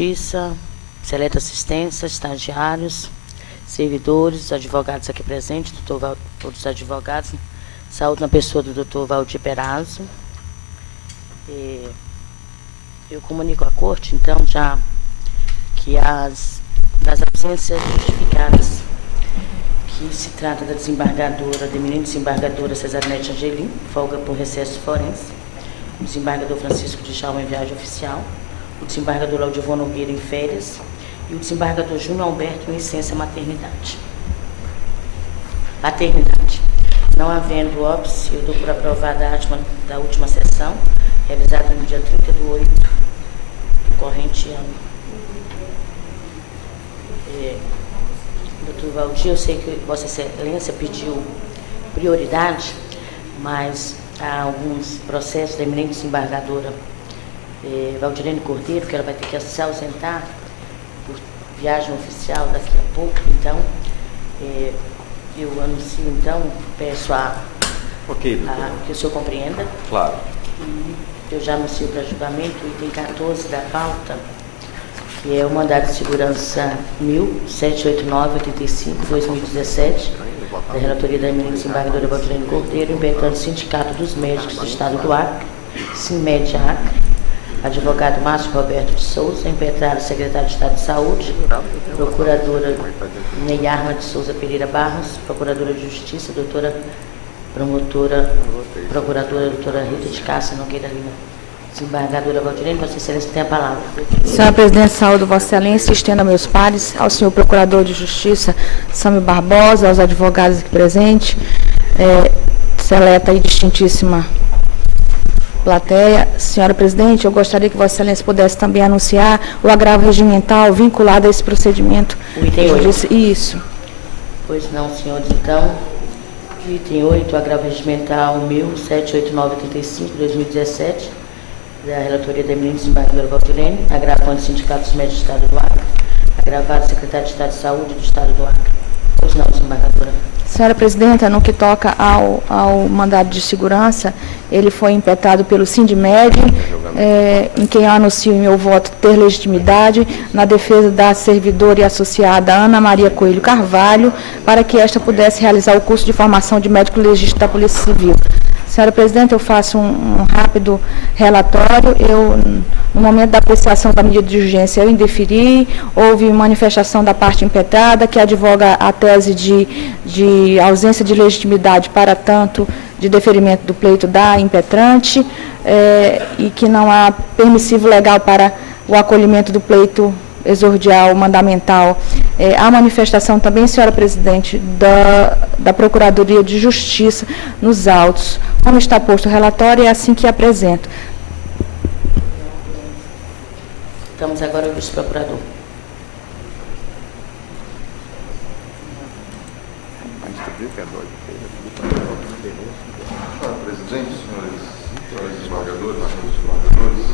Justiça, seleta assistência, estagiários, servidores, advogados aqui presentes, todos os advogados, saúde na pessoa do Dr. Valdir Perazzo. Eu comunico à Corte, então, já que das ausências justificadas, que se trata da desembargadora, da eminente desembargadora Cesarinete Angelim, folga por recesso forense, o desembargador Francisco de Chalma em viagem oficial, o desembargador Laudivon Nogueira em férias e o desembargador Júnior Alberto em licença paternidade. Não havendo óbice, eu dou por aprovada a ata da última sessão, realizada no dia 30/8 do corrente ano. Doutor Valdir, eu sei que Vossa Excelência pediu prioridade, mas há alguns processos da eminente desembargadora Valdirene Cordeiro, que ela vai ter que se ausentar por viagem oficial daqui a pouco, então eu anuncio, então, peço que o senhor compreenda. Claro. E eu já anuncio para julgamento o item 14 da pauta, que é o mandado de segurança 1789/85/2017, da relatoria da eminente desembargadora Valdirene Cordeiro, impetando o Sindicato dos Médicos do Estado do Acre, SINMED Acre, advogado Márcio Roberto de Souza, impetrado secretário de Estado de Saúde, procuradora Neyarma de Souza Pereira Barros, procuradora de Justiça, procuradora doutora Rita de Cássia Nogueira Lima. Desembargadora Valdirene, Vossa Excelência tem a palavra. Senhora Presidente, saúdo Vossa Excelência, estendo a meus pares, ao senhor Procurador de Justiça, Sâmio Barbosa, aos advogados aqui presentes, seleta e distintíssima plateia. Senhora Presidente, eu gostaria que Vossa Excelência pudesse também anunciar o agravo regimental vinculado a esse procedimento. O item 8. Isso. Pois não, senhores, então, item 8, agravo regimental 1789/85/2017, da relatoria da eminente desembargadora Valdirene, agravando o Sindicato dos Médicos do Estado do Acre, agravado o secretário de Estado de Saúde do Estado do Acre. Pois não, desembargadora. Senhora Presidenta, no que toca ao mandado de segurança, ele foi impetrado pelo SINDMED, em quem eu anuncio meu voto ter legitimidade, na defesa da servidora e associada Ana Maria Coelho Carvalho, para que esta pudesse realizar o curso de formação de médico legista da Polícia Civil. Senhora Presidente, eu faço um rápido relatório. No momento da apreciação da medida de urgência, eu indeferi, houve manifestação da parte impetrada, que advoga a tese de ausência de legitimidade para tanto de deferimento do pleito da impetrante, e que não há permissivo legal para o acolhimento do pleito exordial, mandamental. A manifestação também, senhora Presidente, da Procuradoria de Justiça nos autos. Como está posto o relatório, é assim que apresento. Estamos agora ao vice-procurador. Senhora Presidente, senhores desembargadores, senhores desembargadores,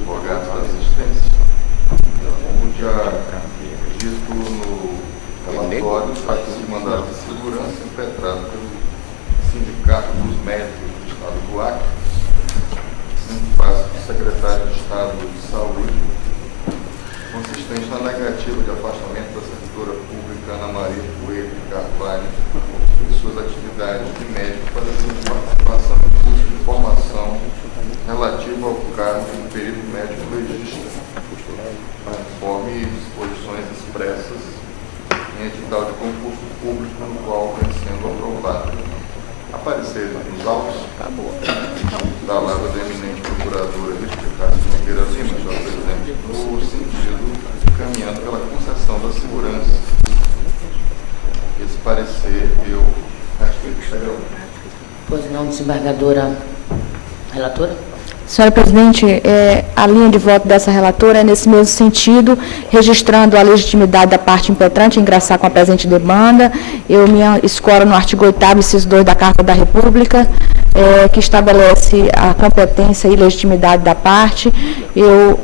advogados da assistência, como já dito no relatório, trata-se de mandado de segurança impetrado pelo Sindicato dos Médicos do Estado do Acre, em face do secretário de Estado de Saúde, consistente na negativa de afastamento da servidora pública Ana Maria Coelho Carvalho de suas atividades de médico para participação em curso de formação relativo ao cargo de perito médico legista, conforme disposições expressas em edital de concurso público no qual vem sendo aprovado. Aparecer nos autos da lava da eminente procuradora Rita Nogueira Lima, senhor presidente, no sentido caminhando pela concessão da segurança. Esse parecer eu respeito. Pois não, desembargadora relatora. Senhora Presidente, a linha de voto dessa relatora é nesse mesmo sentido, registrando a legitimidade da parte impetrante em ingressar com a presente demanda. Eu me escoro no artigo 8º, inciso 2 da Carta da República, que estabelece a competência e legitimidade da parte. Eu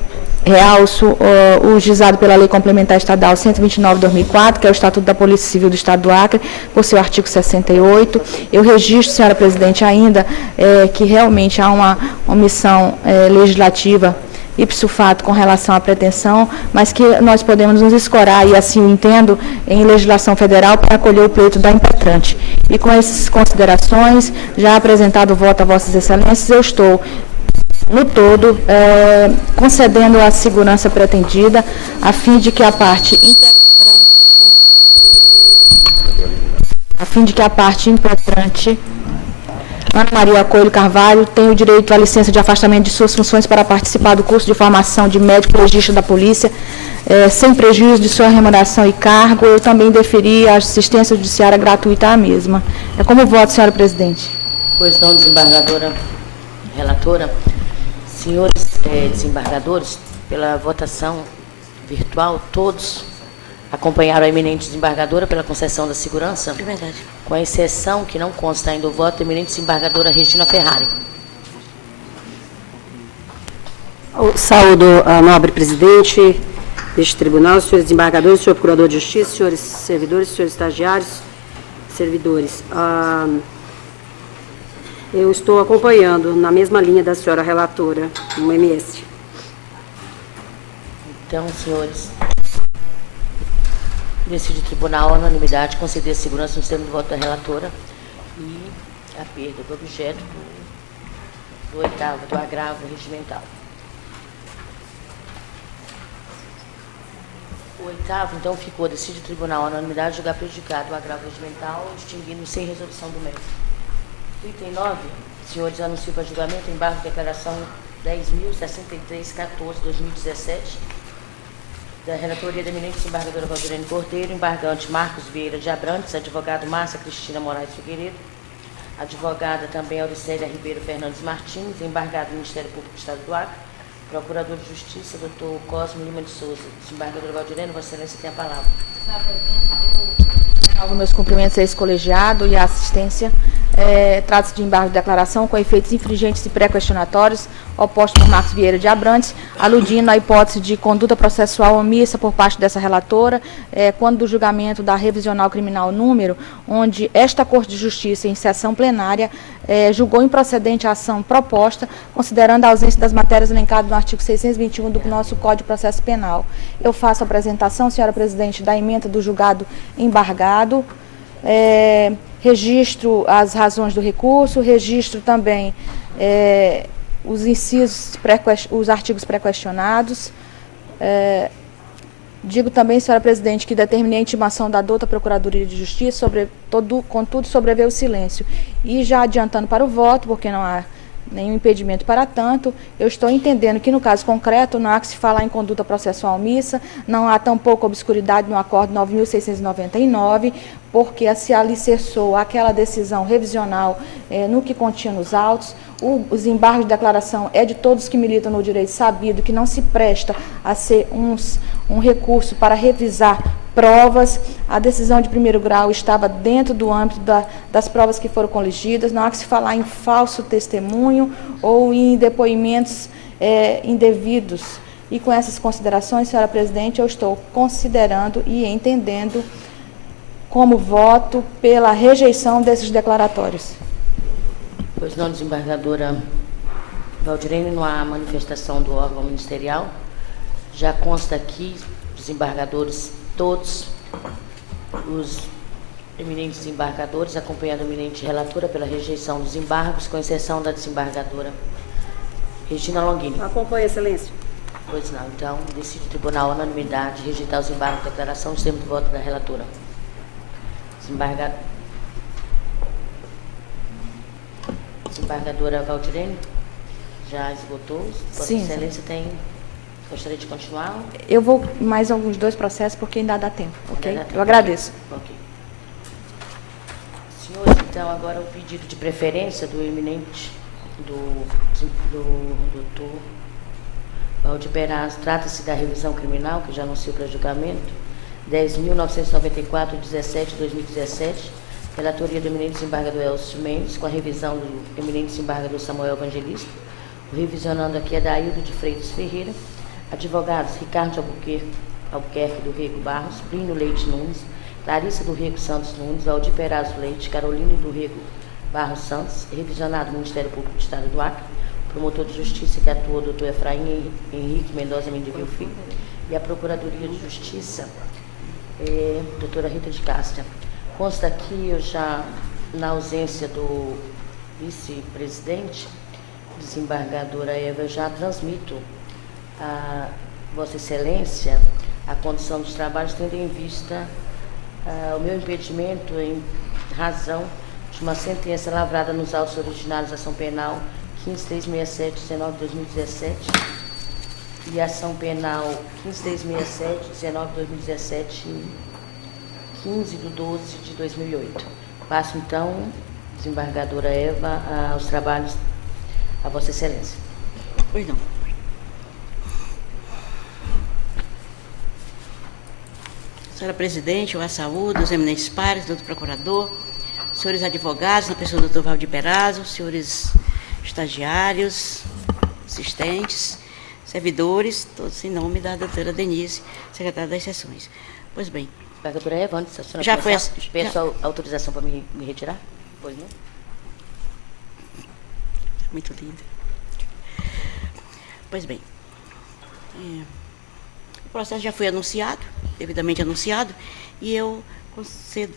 realço o juizado pela Lei Complementar Estadual 129/2004, que é o Estatuto da Polícia Civil do Estado do Acre, por seu artigo 68. Eu registro, senhora Presidente, ainda que realmente há uma omissão legislativa ipso fato com relação à pretensão, mas que nós podemos nos escorar, e assim o entendo, em legislação federal para acolher o pleito da impetrante. E com essas considerações, já apresentado o voto a Vossas Excelências, eu estou, no todo, concedendo a segurança pretendida, a fim de que a parte impetrante, Ana Maria Coelho Carvalho, tem o direito à licença de afastamento de suas funções para participar do curso de formação de médico legista da Polícia, sem prejuízo de sua remuneração e cargo. Eu também deferi a assistência judiciária gratuita à mesma. É como voto, senhora presidente. Pois não, desembargadora relatora. Senhores desembargadores, pela votação virtual, todos acompanharam a eminente desembargadora pela concessão da segurança? É verdade. Com a exceção, que não consta ainda o voto, da eminente desembargadora Regina Ferrari. Saúdo a nobre presidente deste tribunal, senhores desembargadores, senhor procurador de justiça, senhores servidores, senhores estagiários, servidores. Eu estou acompanhando na mesma linha da senhora relatora, no MS. Então, senhores, decide o tribunal, a unanimidade, conceder segurança no termo do voto da relatora e a perda do objeto do agravo regimental. O oitavo, então, ficou, decide o tribunal, a unanimidade, julgar prejudicado o agravo regimental, extinguindo sem resolução do mérito. Item 9, senhores, anuncio para julgamento, embargo de declaração 10.063/14/2017, da relatoria da eminente desembargadora Valdirene Cordeiro, embargante Marcos Vieira de Abrantes, advogado Márcia Cristina Moraes Figueiredo, advogada também Auricélia Ribeiro Fernandes Martins, embargado do Ministério Público do Estado do Acre, procurador de Justiça, doutor Cosmo Lima de Souza. Desembargadora Valdirene, Vossa Excelência tem a palavra. Renovo meus cumprimentos a esse colegiado e a assistência. Trata-se de embargo de declaração com efeitos infringentes e pré-questionatórios, oposto por Marcos Vieira de Abrantes, aludindo à hipótese de conduta processual omissa por parte dessa relatora, quando do julgamento da revisional criminal número, onde esta Corte de Justiça, em sessão plenária, julgou improcedente a ação proposta, considerando a ausência das matérias elencadas no artigo 621 do nosso Código de Processo Penal. Eu faço a apresentação, senhora presidente, da ementa do julgado embargado, registro as razões do recurso, registro também os incisos, os artigos pré-questionados. Digo também, senhora presidente, que determinei a intimação da douta Procuradoria de Justiça, contudo, sobreveio o silêncio. E já adiantando para o voto, porque não há nenhum impedimento para tanto, eu estou entendendo que, no caso concreto, não há que se falar em conduta processual omissa, não há tampouco obscuridade no Acórdão 9.699, porque se alicerçou aquela decisão revisional no que continha nos autos. Os embargos de declaração é de todos que militam no direito sabido, que não se presta a ser um recurso para revisar provas. A decisão de primeiro grau estava dentro do âmbito das provas que foram coligidas. Não há que se falar em falso testemunho ou em depoimentos indevidos. E com essas considerações, senhora presidente, eu estou considerando e entendendo como voto pela rejeição desses declaratórios. Pois não, desembargadora Valdirene, não há manifestação do órgão ministerial. Já consta aqui, desembargadores todos, os eminentes desembargadores, acompanhando a eminente relatora pela rejeição dos embargos, com exceção da desembargadora Regina Longini. Acompanha, excelência. Pois não, então, decide o tribunal, unanimidade, rejeitar os embargos de declaração, os termos de voto da relatora. Desembargadora Valdirene, já esgotou? Vossa Excelência gostaria de continuar? Eu vou mais alguns 2 processos, porque ainda dá tempo, ok? Eu agradeço. Ok. Senhores, então, agora o pedido de preferência do eminente, do doutor Valdir Peraz. Trata-se da revisão criminal, que já anunciou para julgamento, 10.994/17/2017, relatoria do eminente desembargador Elcio Mendes, com a revisão do eminente desembargador Samuel Evangelista, revisionando aqui a Daildo de Freitas Ferreira, advogados Ricardo Albuquerque do Rego Barros, Plínio Leite Nunes, Larissa do Rego Santos Nunes, Valdir Peraz Leite, Carolina do Rego Barros Santos, revisionado do Ministério Público do Estado do Acre, promotor de justiça que atua o doutor Efraim Henrique Mendonça Mendivil Filho, e a Procuradoria de Justiça, doutora Rita de Castro. Consta aqui, eu já, na ausência do vice-presidente, desembargadora Eva, eu já transmito a Vossa Excelência a condição dos trabalhos, tendo em vista o meu impedimento em razão de uma sentença lavrada nos autos originários da ação penal 15.367/19/2017 e ação penal 15.367/19/2017, 15/12/2008. Passo, então, desembargadora Eva, aos trabalhos a Vossa Excelência. Pois não. Senhora Presidente, eu a saúdo, os eminentes pares, doutor Procurador, senhores advogados, na pessoa do doutor Valdir Perazzo, senhores estagiários, assistentes, servidores, todos em nome da doutora Denise, secretária das sessões. Pois bem. Desembargadora Eva, antes da senhora Já foi peço autorização para me retirar? Pois não? Muito linda. Pois bem. O processo já foi anunciado, devidamente anunciado, e eu concedo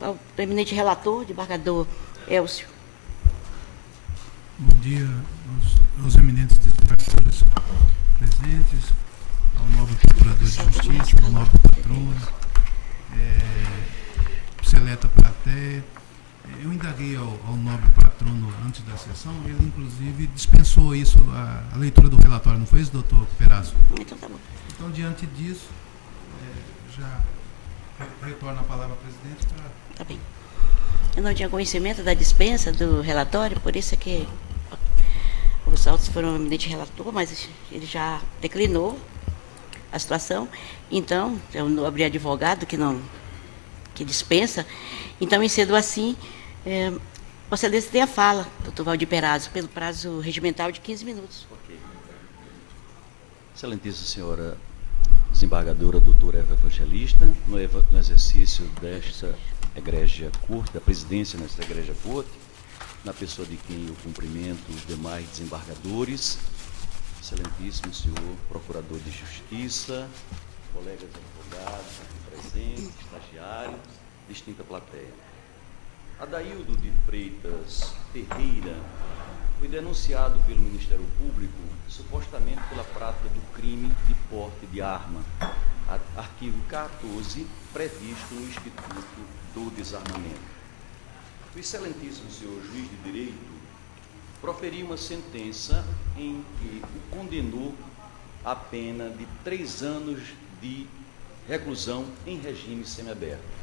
ao eminente relator, desembargador Elcio. Bom dia aos eminentes desembargadores presentes, ao nobre procurador de justiça, ao nobre patrono, seleta plateia. Eu indaguei ao nobre patrono antes da sessão, ele inclusive dispensou isso, a leitura do relatório, não foi isso, doutor Perazzo? Então tá bom. Então, diante disso, já retorno a palavra ao presidente para... Tá bem. Eu não tinha conhecimento da dispensa do relatório, por isso é que os autos foram eminente relator, mas ele já declinou a situação. Então, eu não abri advogado que dispensa. Então, em sendo assim, Vossa Excelência tem a fala, doutor Valdir Perazzo, pelo prazo regimental de 15 minutos. Ok. Excelentíssima senhora desembargadora doutora Eva Evangelista, no exercício desta egrégia corte, da presidência nesta egrégia corte, na pessoa de quem eu cumprimento os demais desembargadores, excelentíssimo senhor procurador de justiça, colegas advogados aqui presentes, estagiários, distinta plateia. Adaildo de Freitas Ferreira foi denunciado pelo Ministério Público supostamente pela prática do crime de porte de arma, artigo 14, previsto no Instituto do Desarmamento. O excelentíssimo senhor juiz de direito proferiu uma sentença em que o condenou a pena de 3 anos de reclusão em regime semiaberto.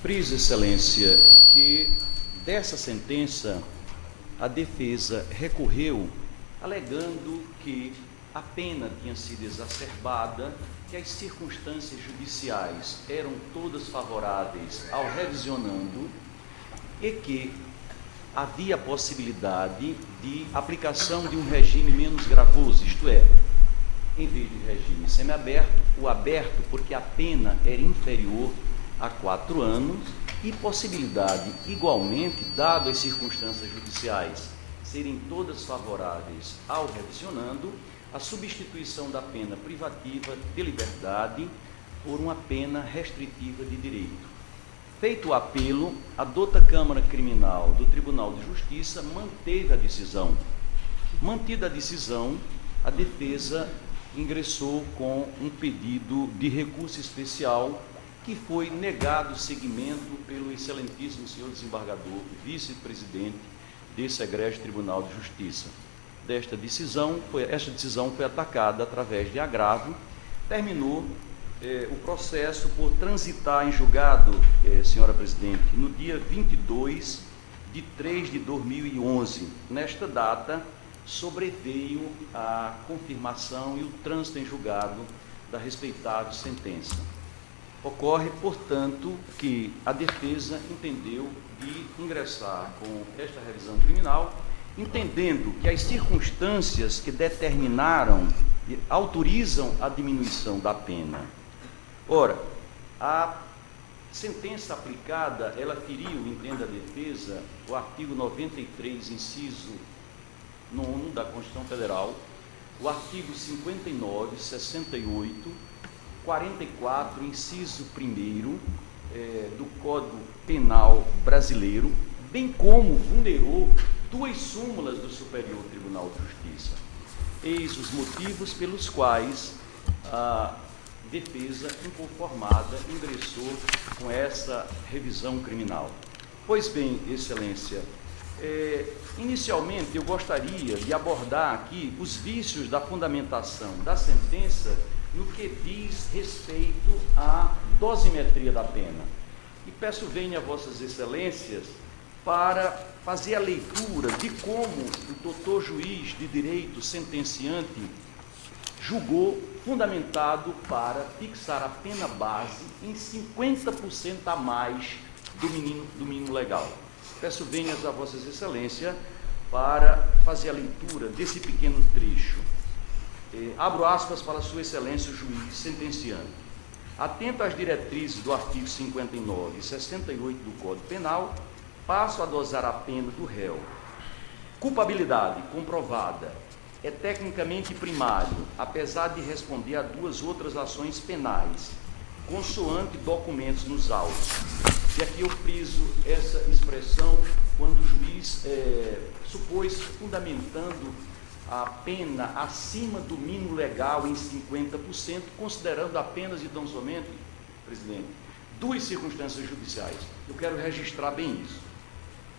Friso, excelência, que dessa sentença a defesa recorreu alegando que a pena tinha sido exacerbada, que as circunstâncias judiciais eram todas favoráveis ao revisionando e que havia a possibilidade de aplicação de um regime menos gravoso, isto é, em vez de regime semiaberto, o aberto, porque a pena era inferior a 4 anos, e possibilidade, igualmente, dado as circunstâncias judiciais serem todas favoráveis ao revisionando, a substituição da pena privativa de liberdade por uma pena restritiva de direito. Feito o apelo, a dota Câmara Criminal do Tribunal de Justiça manteve a decisão. Mantida a decisão, a defesa ingressou com um pedido de recurso especial que foi negado seguimento pelo excelentíssimo senhor desembargador, vice-presidente desse egrégio Tribunal de Justiça. Esta decisão foi atacada através de agravo, terminou o processo por transitar em julgado, senhora presidente, no dia 22 de 3 de 2011. Nesta data, sobreveio a confirmação e o trânsito em julgado da respeitável sentença. Ocorre, portanto, que a defesa entendeu de ingressar com esta revisão criminal, entendendo que as circunstâncias que determinaram, autorizam a diminuição da pena. Ora, a sentença aplicada, ela feriu, entenda a defesa, o artigo 93, inciso 9º da Constituição Federal, o artigo 59, 68, 44, inciso 1º do Código Penal Brasileiro, bem como vulnerou 2 súmulas do Superior Tribunal de Justiça. Eis os motivos pelos quais a defesa inconformada ingressou com essa revisão criminal. Pois bem, Excelência, inicialmente eu gostaria de abordar aqui os vícios da fundamentação da sentença no que diz respeito à dosimetria da pena. E peço venha a Vossas Excelências para fazer a leitura de como o doutor juiz de direito sentenciante julgou fundamentado para fixar a pena base em 50% a mais do mínimo legal. Peço venhas a Vossas Excelências para fazer a leitura desse pequeno trecho. Abro aspas para Sua Excelência o juiz sentenciante. Atento às diretrizes do artigo 59 e 68 do Código Penal, passo a dosar a pena do réu. Culpabilidade comprovada é tecnicamente primário, apesar de responder a 2 outras ações penais, consoante documentos nos autos. E aqui eu friso essa expressão quando o juiz supôs fundamentando a pena acima do mínimo legal em 50%, considerando apenas e tão somente, presidente, 2 circunstâncias judiciais. Eu quero registrar bem isso.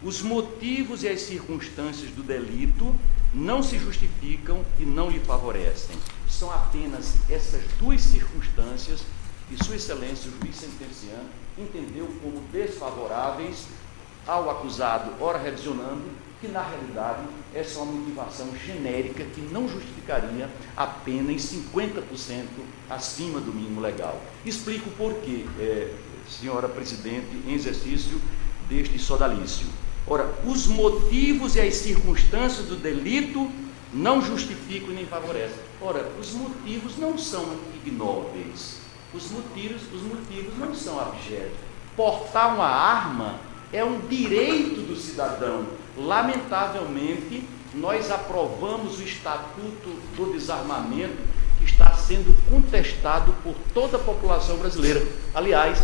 Os motivos e as circunstâncias do delito não se justificam e não lhe favorecem. São apenas essas 2 circunstâncias que Sua Excelência, o juiz sentenciante, entendeu como desfavoráveis ao acusado, ora revisionando, que na realidade é só uma motivação genérica que não justificaria a pena em 50% acima do mínimo legal. Explico por quê, senhora presidente, em exercício deste sodalício. Ora, os motivos e as circunstâncias do delito não justificam nem favorecem. Ora, os motivos não são ignóbeis, os motivos não são abjetos. Portar uma arma é um direito do cidadão. Lamentavelmente, nós aprovamos o Estatuto do Desarmamento, que está sendo contestado por toda a população brasileira. Aliás,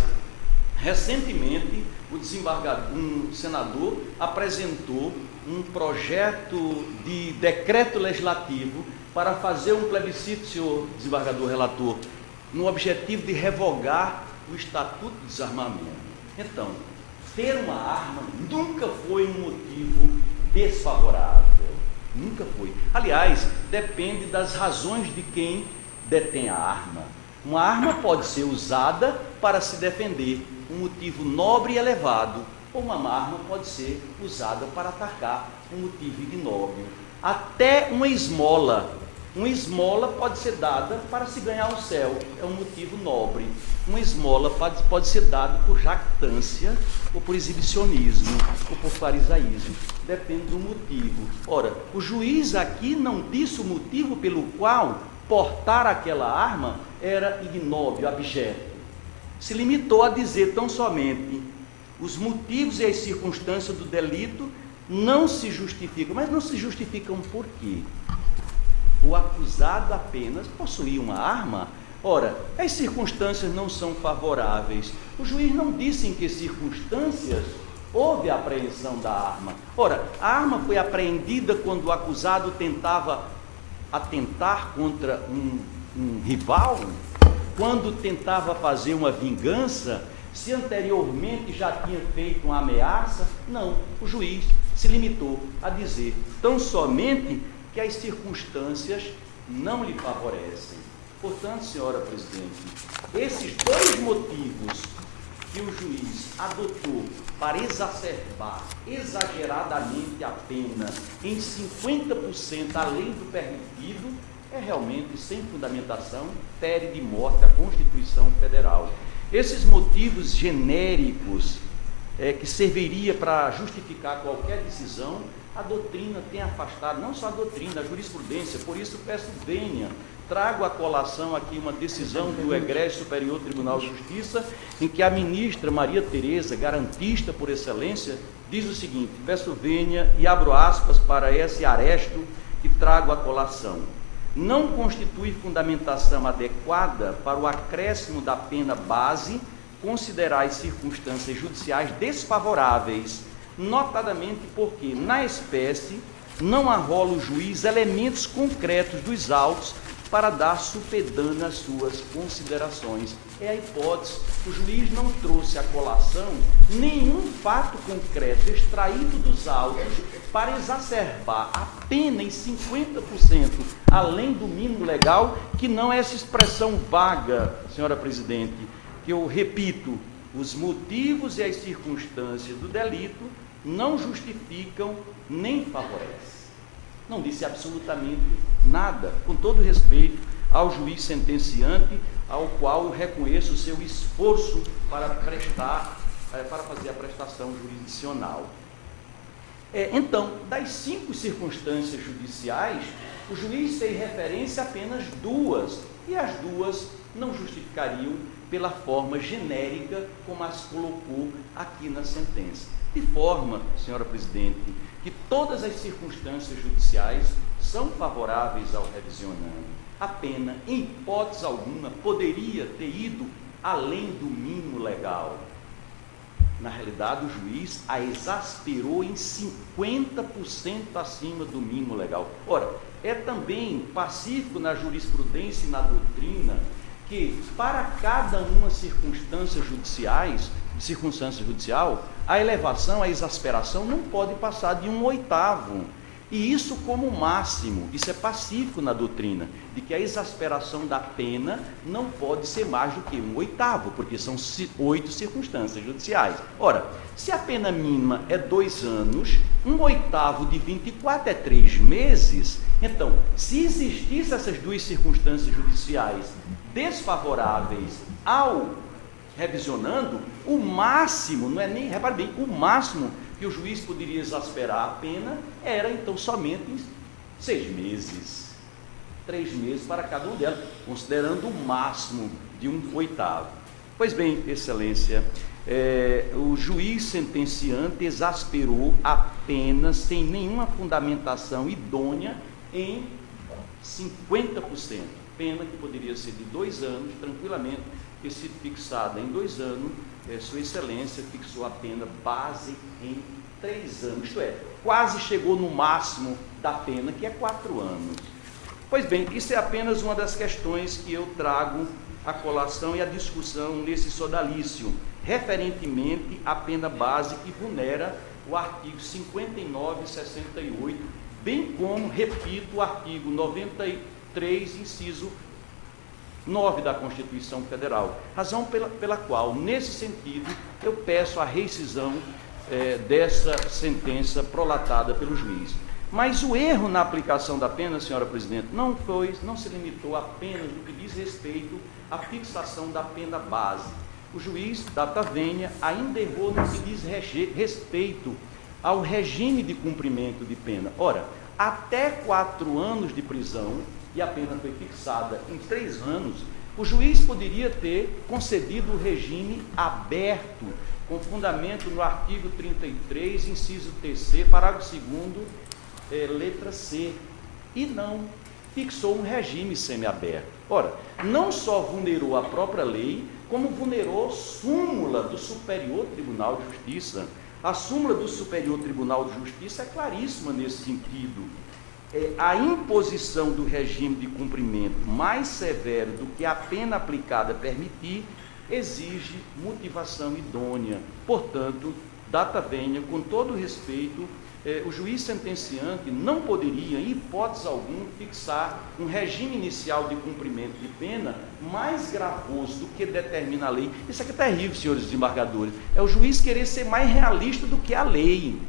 recentemente, um senador apresentou um projeto de decreto legislativo para fazer um plebiscito, senhor desembargador relator, no objetivo de revogar o Estatuto do Desarmamento. Então, ter uma arma nunca foi um motivo desfavorável, nunca foi. Aliás, depende das razões de quem detém a arma. Uma arma pode ser usada para se defender, um motivo nobre e elevado, ou uma arma pode ser usada para atacar, um motivo ignóbil. Até uma esmola pode ser dada para se ganhar o céu, é um motivo nobre. Uma esmola pode ser dada por jactância, ou por exibicionismo, ou por farisaísmo, depende do motivo. Ora, o juiz aqui não disse o motivo pelo qual portar aquela arma era ignóbil, abjeto. Se limitou a dizer tão somente os motivos e as circunstâncias do delito não se justificam. Mas não se justificam por quê? O acusado apenas possuía uma arma. Ora, as circunstâncias não são favoráveis. O juiz não disse em que circunstâncias houve a apreensão da arma. Ora, a arma foi apreendida quando o acusado tentava atentar contra um rival, quando tentava fazer uma vingança, se anteriormente já tinha feito uma ameaça. Não, o juiz se limitou a dizer tão somente que as circunstâncias não lhe favorecem. Portanto, senhora presidente, esses 2 motivos que o juiz adotou para exacerbar exageradamente a pena em 50% além do permitido é realmente sem fundamentação, fere de morte a Constituição Federal. Esses motivos genéricos que serviria para justificar qualquer decisão, a doutrina tem afastado, não só a doutrina, a jurisprudência. Por isso peço venha, trago à colação aqui uma decisão do Egrégio Superior Tribunal de Justiça, em que a ministra Maria Tereza, garantista por excelência, diz o seguinte, peço vênia e abro aspas para esse aresto que trago à colação. Não constitui fundamentação adequada para o acréscimo da pena base considerar as circunstâncias judiciais desfavoráveis, notadamente porque, na espécie, não arrola o juiz elementos concretos dos autos para dar supedânea às suas considerações. É a hipótese, o juiz não trouxe à colação nenhum fato concreto extraído dos autos para exacerbar a pena em 50% além do mínimo legal, que não é essa expressão vaga, senhora presidente, que eu repito, os motivos e as circunstâncias do delito não justificam nem favorecem. Não disse absolutamente nada, com todo respeito ao juiz sentenciante, ao qual eu reconheço o seu esforço para fazer a prestação jurisdicional. Então, das 5 circunstâncias judiciais, o juiz fez referência a apenas 2, e as 2 não justificariam pela forma genérica como as colocou aqui na sentença. De forma, senhora presidente, que todas as circunstâncias judiciais são favoráveis ao revisionando. A pena, em hipótese alguma, poderia ter ido além do mínimo legal. Na realidade, o juiz a exasperou em 50% acima do mínimo legal. Ora, é também pacífico na jurisprudência e na doutrina que, para cada uma circunstância judicial, a elevação, a exasperação não pode passar de 1/8. E isso como máximo, isso é pacífico na doutrina, de que a exasperação da pena não pode ser mais do que 1/8, porque são 8 circunstâncias judiciais. Ora, se a pena mínima é 2 anos, 1/8 de 24 é 3 meses, então, se existissem essas 2 circunstâncias judiciais desfavoráveis ao revisionando, o máximo, não é nem, repare bem, o máximo que o juiz poderia exasperar a pena era então somente 6 meses, 3 meses para cada um delas, considerando o máximo de 1/8. Pois bem, excelência, o juiz sentenciante exasperou a pena sem nenhuma fundamentação idônea em 50%, pena que poderia ser de 2 anos, tranquilamente ter sido fixada em 2 anos, sua excelência fixou a pena base em 3 anos, isto é, quase chegou no máximo da pena, que é 4 anos. Pois bem, isso é apenas uma das questões que eu trago à colação e à discussão nesse sodalício, referentemente à pena base que vulnera o artigo 59 e 68, bem como, repito, o artigo 93, inciso 9 da Constituição Federal, razão pela qual, nesse sentido, eu peço a rescisão dessa sentença prolatada pelo juiz. Mas o erro na aplicação da pena, senhora presidente, não se limitou apenas no que diz respeito à fixação da pena base. O juiz, data vênia, ainda errou no que diz respeito ao regime de cumprimento de pena. Ora, até 4 anos de prisão, e a pena foi fixada em 3 anos, o juiz poderia ter concedido o regime aberto, com fundamento no artigo 33, inciso 3º, parágrafo 2º, letra C, e não fixou um regime semiaberto. Ora, não só vulnerou a própria lei, como vulnerou súmula do Superior Tribunal de Justiça. A súmula do Superior Tribunal de Justiça é claríssima nesse sentido. A imposição do regime de cumprimento mais severo do que a pena aplicada permitir exige motivação idônea. Portanto, data vênia, com todo respeito, o juiz sentenciante não poderia, em hipótese alguma, fixar um regime inicial de cumprimento de pena mais gravoso do que determina a lei. Isso aqui é terrível, senhores desembargadores. É o juiz querer ser mais realista do que a lei.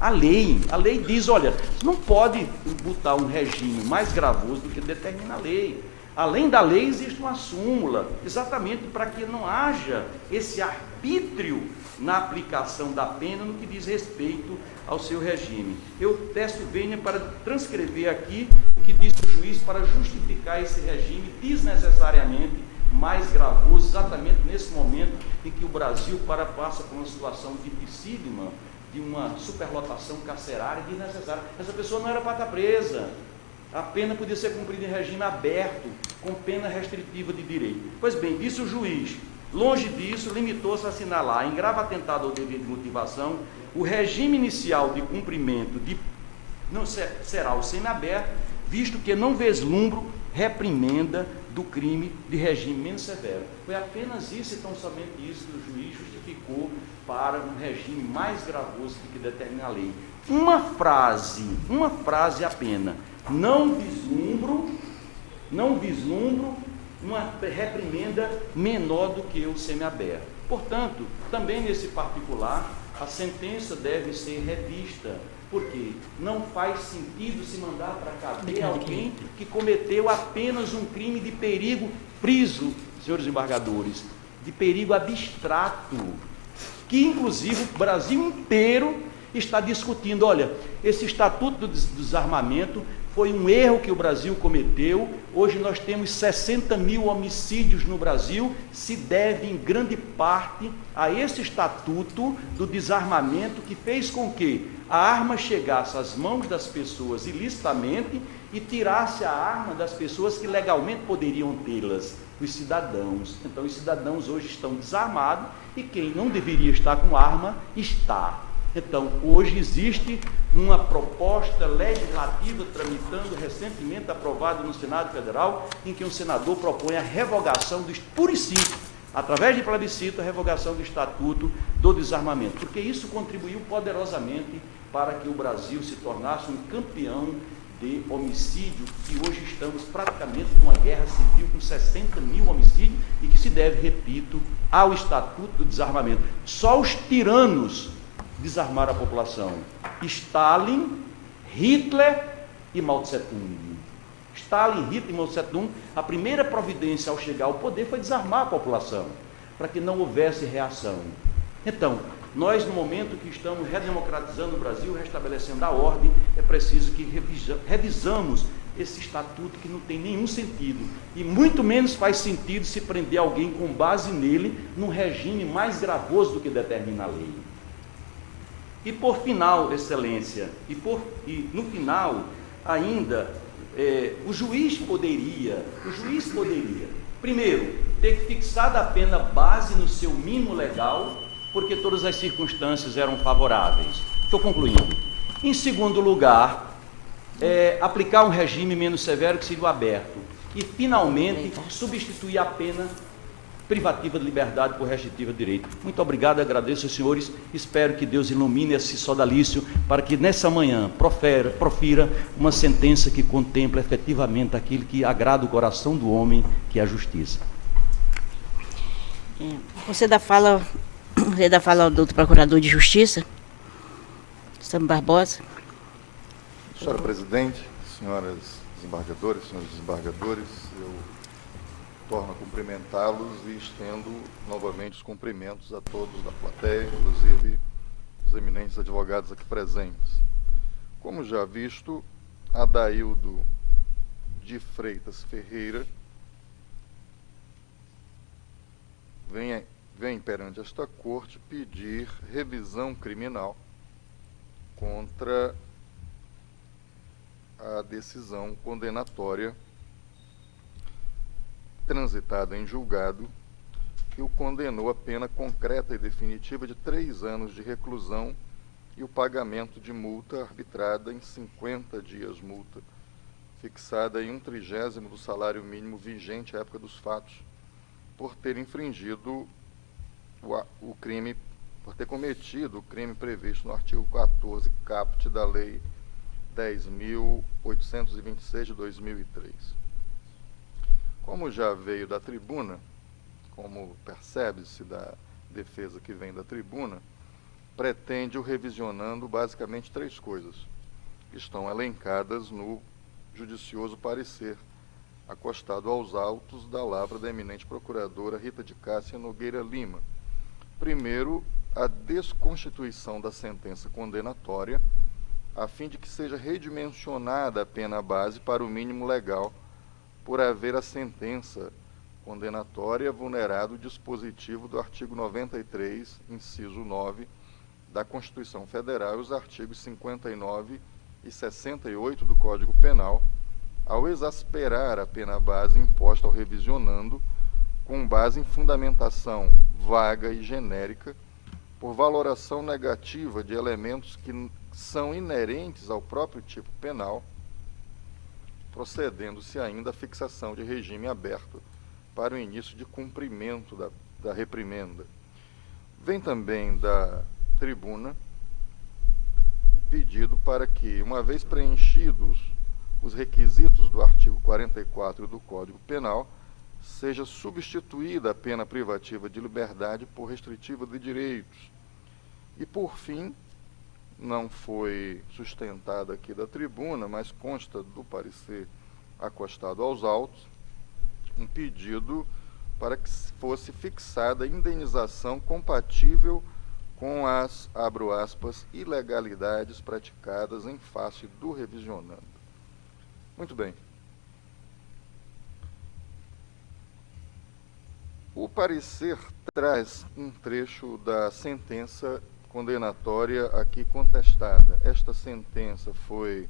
A lei diz, olha, você não pode botar um regime mais gravoso do que determina a lei. Além da lei, existe uma súmula, exatamente para que não haja esse arbítrio na aplicação da pena no que diz respeito ao seu regime. Eu peço vênia para transcrever aqui o que disse o juiz para justificar esse regime desnecessariamente mais gravoso exatamente nesse momento em que o Brasil passa por uma situação dificílima de uma superlotação carcerária desnecessária. Essa pessoa não era para estar presa. A pena podia ser cumprida em regime aberto, com pena restritiva de direito. Pois bem, disse o juiz, longe disso, limitou-se a assinalar, em grave atentado ao dever de motivação, o regime inicial de cumprimento não será o semiaberto, visto que não vislumbro reprimenda do crime de regime menos severo. Foi apenas isso e tão somente isso que o juiz justificou para um regime mais gravoso do que determina a lei. Uma frase apenas. Não vislumbro uma reprimenda menor do que o semiaberto. Portanto, também nesse particular, a sentença deve ser revista, porque não faz sentido se mandar para a cadeia alguém que cometeu apenas um crime de perigo friso, senhores embargadores, de perigo abstrato, que inclusive o Brasil inteiro está discutindo. Olha, esse Estatuto do Desarmamento foi um erro que o Brasil cometeu. Hoje nós temos 60 mil homicídios no Brasil, se deve em grande parte a esse Estatuto do Desarmamento, que fez com que a arma chegasse às mãos das pessoas ilicitamente e tirasse a arma das pessoas que legalmente poderiam tê-las, os cidadãos. Então os cidadãos hoje estão desarmados e quem não deveria estar com arma está. Então, hoje existe uma proposta legislativa tramitando, recentemente aprovada no Senado Federal, em que um senador propõe a revogação, pura e simples, através de plebiscito, a revogação do Estatuto do Desarmamento, porque isso contribuiu poderosamente para que o Brasil se tornasse um campeão de homicídio, e hoje estamos praticamente numa guerra civil com 60 mil homicídios, e que se deve, repito, ao Estatuto do Desarmamento. Só os tiranos desarmaram a população. Stalin, Hitler e Mao Tse-tung. Stalin, Hitler e Mao Tse-tung, a primeira providência ao chegar ao poder foi desarmar a população, para que não houvesse reação. Então, nós, no momento que estamos redemocratizando o Brasil, restabelecendo a ordem, é preciso que revisamos esse estatuto que não tem nenhum sentido, e muito menos faz sentido se prender alguém com base nele, num regime mais gravoso do que determina a lei. E por final, excelência, e no final ainda, o juiz poderia, primeiro, ter fixado a pena base no seu mínimo legal, porque todas as circunstâncias eram favoráveis. Estou concluindo. Em segundo lugar, aplicar um regime menos severo, que seria o aberto. E, finalmente, substituir a pena privativa de liberdade por restritiva de direito. Muito obrigado, agradeço aos senhores, espero que Deus ilumine esse sodalício para que nessa manhã profira uma sentença que contempla efetivamente aquilo que agrada o coração do homem, que é a justiça. Você dá fala do Procurador de Justiça, Sam Barbosa. Senhora Presidente, senhoras desembargadoras, senhores desembargadores, eu torno a cumprimentá-los e estendo novamente os cumprimentos a todos da plateia, inclusive os eminentes advogados aqui presentes. Como já visto, Adaildo de Freitas Ferreira vem perante esta corte pedir revisão criminal contra a decisão condenatória transitada em julgado, que o condenou a pena concreta e definitiva de 3 anos de reclusão e o pagamento de multa arbitrada em 50 dias multa, fixada em 1/30 do salário mínimo vigente à época dos fatos, por ter infringido o crime, por ter cometido o crime previsto no artigo 14 caput da Lei 10.826 de 2003. Como já veio da tribuna, como percebe-se da defesa que vem da tribuna, pretende o revisionando basicamente 3 coisas, que estão elencadas no judicioso parecer, acostado aos autos da lavra da eminente procuradora Rita de Cássia Nogueira Lima. Primeiro, a desconstituição da sentença condenatória, a fim de que seja redimensionada a pena base para o mínimo legal, por haver a sentença condenatória vulnerado o dispositivo do artigo 93, inciso 9, da Constituição Federal e os artigos 59 e 68 do Código Penal, ao exasperar a pena base imposta ao revisionando, com base em fundamentação vaga e genérica, por valoração negativa de elementos que são inerentes ao próprio tipo penal, procedendo-se ainda à fixação de regime aberto para o início de cumprimento da reprimenda. Vem também da tribuna o pedido para que, uma vez preenchidos os requisitos do artigo 44 do Código Penal, seja substituída a pena privativa de liberdade por restritiva de direitos. E, por fim, não foi sustentada aqui da tribuna, mas consta do parecer acostado aos autos, um pedido para que fosse fixada a indenização compatível com as, abro aspas, ilegalidades praticadas em face do revisionando. Muito bem. O parecer traz um trecho da sentença condenatória aqui contestada. Esta sentença foi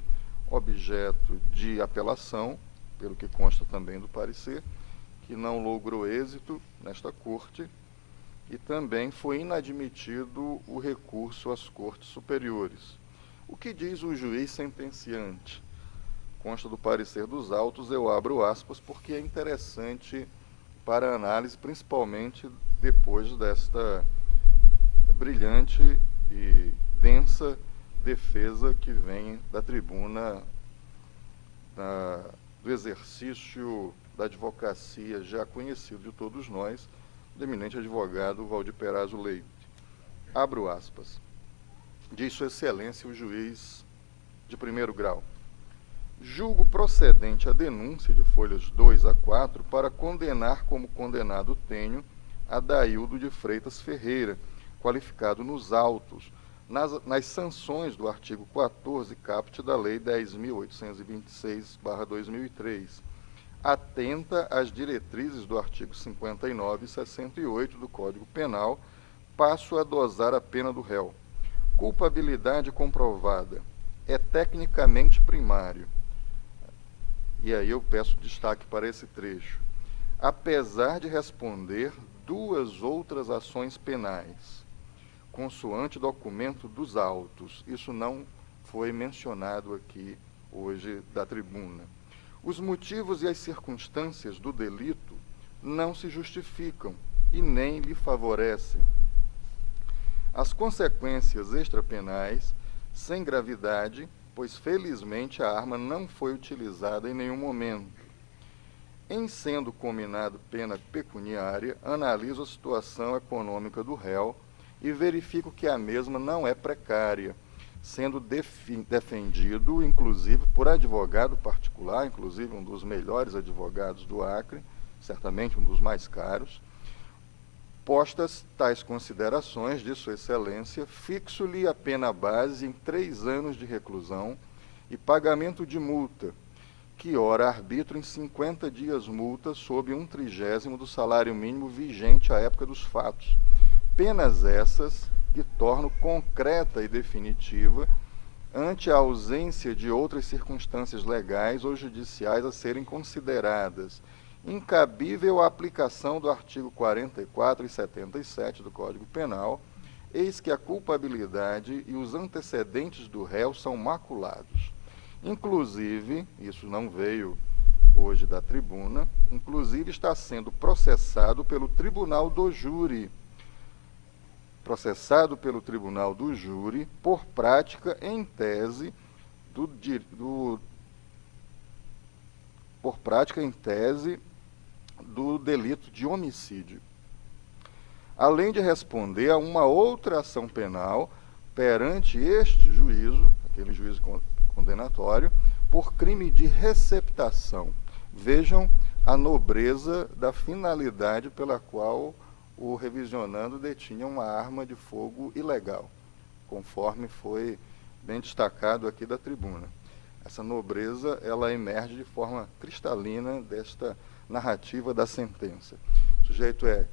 objeto de apelação, pelo que consta também do parecer, que não logrou êxito nesta corte, e também foi inadmitido o recurso às cortes superiores. O que diz o juiz sentenciante? Consta do parecer dos autos, eu abro aspas, porque é interessante para análise, principalmente depois desta brilhante e densa defesa que vem da tribuna do exercício da advocacia já conhecido de todos nós, do eminente advogado Valdir Perazzo Leite. Abro aspas. Diz Sua Excelência o juiz de primeiro grau. Julgo procedente a denúncia de folhas 2 a 4 para condenar como condenado tenho Adaildo de Freitas Ferreira, qualificado nos autos, nas sanções do artigo 14 caput da Lei 10.826/2003, atenta às diretrizes do artigo 59 e 68 do Código Penal, passo a dosar a pena do réu. Culpabilidade comprovada. É tecnicamente primário. E aí eu peço destaque para esse trecho. Apesar de responder 2 outras ações penais, consoante documento dos autos, isso não foi mencionado aqui hoje da tribuna. Os motivos e as circunstâncias do delito não se justificam e nem lhe favorecem. As consequências extrapenais, sem gravidade, pois felizmente a arma não foi utilizada em nenhum momento. Em sendo combinado pena pecuniária, analiso a situação econômica do réu e verifico que a mesma não é precária, sendo defendido, inclusive, por advogado particular, inclusive um dos melhores advogados do Acre, certamente um dos mais caros. Postas tais considerações de Sua Excelência, fixo-lhe a pena base em 3 anos de reclusão e pagamento de multa, que ora arbitro em 50 dias multa sob 1/30 do salário mínimo vigente à época dos fatos. Penas essas que tornam concreta e definitiva ante a ausência de outras circunstâncias legais ou judiciais a serem consideradas, incabível a aplicação do artigo 44 e 77 do Código Penal, eis que a culpabilidade e os antecedentes do réu são maculados. Inclusive, isso não veio hoje da tribuna, inclusive está sendo processado pelo Tribunal do Júri, por prática em tese do delito de homicídio, além de responder a uma outra ação penal perante este juízo, aquele juízo condenatório, por crime de receptação. Vejam a nobreza da finalidade pela qual o revisionando detinha uma arma de fogo ilegal, conforme foi bem destacado aqui da tribuna. Essa nobreza, ela emerge de forma cristalina desta narrativa da sentença. O sujeito é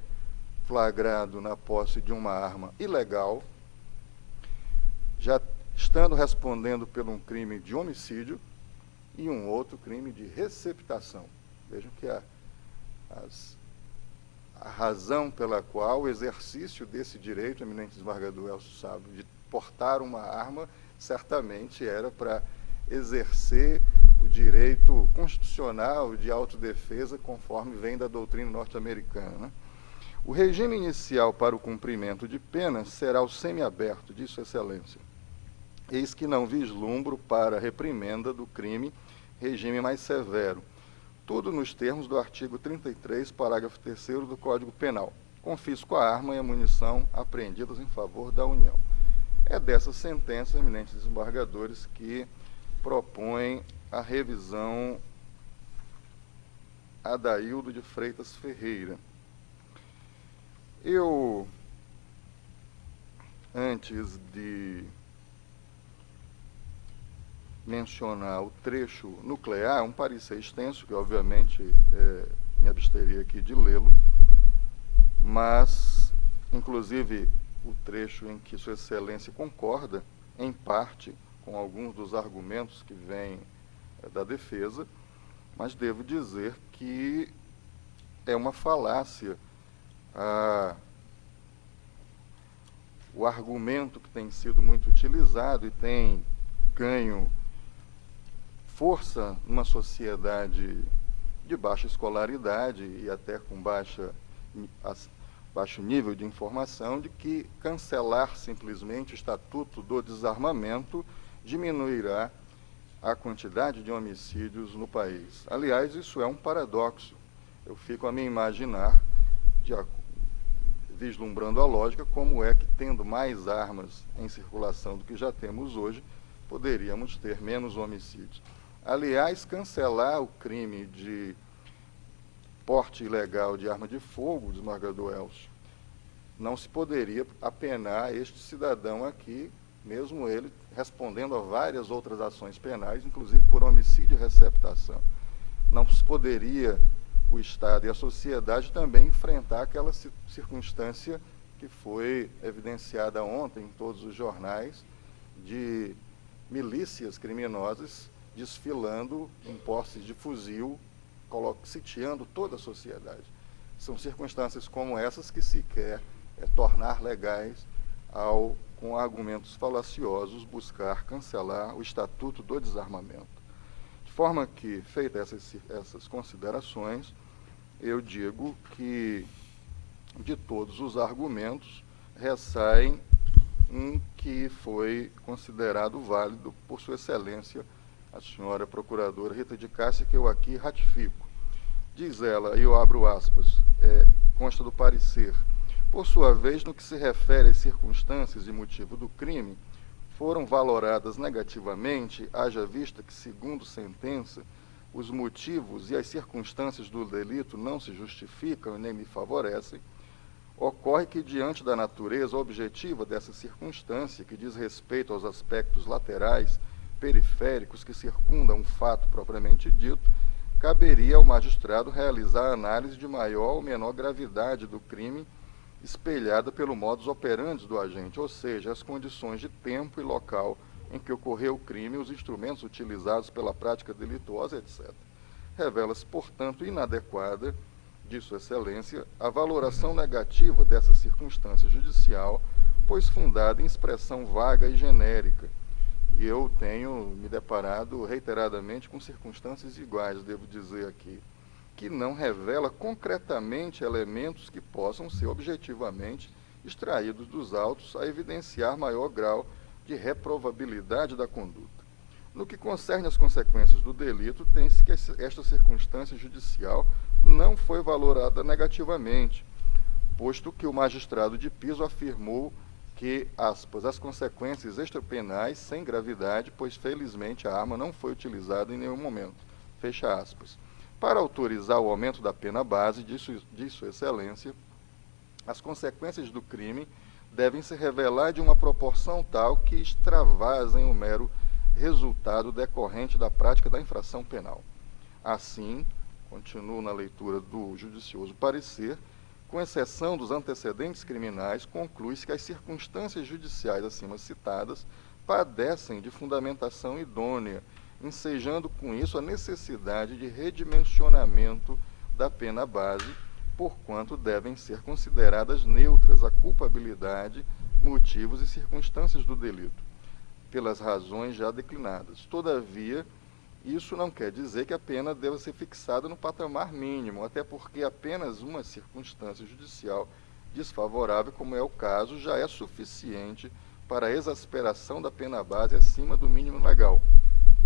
flagrado na posse de uma arma ilegal, já estando respondendo por um crime de homicídio e um outro crime de receptação. Vejam que a razão pela qual o exercício desse direito, o eminente desembargador Elcio sabe, de portar uma arma, certamente era para exercer o direito constitucional de autodefesa, conforme vem da doutrina norte-americana, né? O regime inicial para o cumprimento de penas será o semiaberto, diz Sua Excelência. Eis que não vislumbro para a reprimenda do crime regime mais severo. Tudo nos termos do artigo 33, parágrafo 3º do Código Penal. Confisco a arma e a munição apreendidas em favor da União. É dessa sentença, eminentes desembargadores, que propõe a revisão Adaildo de Freitas Ferreira. Eu, antes de mencionar o trecho nuclear, um parecer extenso, que obviamente me absteria aqui de lê-lo, mas, inclusive, o trecho em que Sua Excelência concorda, em parte, com alguns dos argumentos que vêm da defesa, mas devo dizer que é uma falácia o argumento que tem sido muito utilizado e tem ganho força numa sociedade de baixa escolaridade e até com baixo nível de informação, de que cancelar simplesmente o Estatuto do Desarmamento diminuirá a quantidade de homicídios no país. Aliás, isso é um paradoxo. Eu fico a me imaginar, vislumbrando a lógica, como é que, tendo mais armas em circulação do que já temos hoje, poderíamos ter menos homicídios. Aliás, cancelar o crime de porte ilegal de arma de fogo, desembargador Elcio, não se poderia apenar este cidadão aqui, mesmo ele respondendo a várias outras ações penais, inclusive por homicídio e receptação. Não se poderia o Estado e a sociedade também enfrentar aquela circunstância que foi evidenciada ontem em todos os jornais, de milícias criminosas desfilando em posses de fuzil, sitiando toda a sociedade. São circunstâncias como essas que se quer tornar legais ao, com argumentos falaciosos, buscar cancelar o Estatuto do Desarmamento. De forma que, feitas essas considerações, eu digo que de todos os argumentos ressaem um que foi considerado válido por Sua Excelência, a senhora Procuradora Rita de Cássia, que eu aqui ratifico. Diz ela, e eu abro aspas, consta do parecer: por sua vez, no que se refere às circunstâncias e motivo do crime, foram valoradas negativamente, haja vista que, segundo sentença, os motivos e as circunstâncias do delito não se justificam e nem lhe favorecem, ocorre que, diante da natureza objetiva dessa circunstância, que diz respeito aos aspectos laterais, periféricos que circundam o fato propriamente dito, caberia ao magistrado realizar a análise de maior ou menor gravidade do crime, espelhada pelo modus operandi do agente, ou seja, as condições de tempo e local em que ocorreu o crime, os instrumentos utilizados pela prática delituosa, etc. Revela-se, portanto, inadequada, de Sua Excelência, a valoração negativa dessa circunstância judicial, pois fundada em expressão vaga e genérica. E eu tenho me deparado reiteradamente com circunstâncias iguais, devo dizer aqui, que não revela concretamente elementos que possam ser objetivamente extraídos dos autos a evidenciar maior grau de reprovabilidade da conduta. No que concerne às consequências do delito, tem-se que esta circunstância judicial não foi valorada negativamente, posto que o magistrado de piso afirmou que, aspas, as consequências extrapenais sem gravidade, pois felizmente a arma não foi utilizada em nenhum momento, fecha aspas. Para autorizar o aumento da pena base, diz Sua Excelência, as consequências do crime devem se revelar de uma proporção tal que extravasem o mero resultado decorrente da prática da infração penal. Assim, continuo na leitura do judicioso parecer, com exceção dos antecedentes criminais, conclui-se que as circunstâncias judiciais acima citadas padecem de fundamentação idônea, ensejando com isso a necessidade de redimensionamento da pena base, porquanto devem ser consideradas neutras a culpabilidade, motivos e circunstâncias do delito, pelas razões já declinadas. Todavia, isso não quer dizer que a pena deva ser fixada no patamar mínimo, até porque apenas uma circunstância judicial desfavorável, como é o caso, já é suficiente para a exasperação da pena base acima do mínimo legal.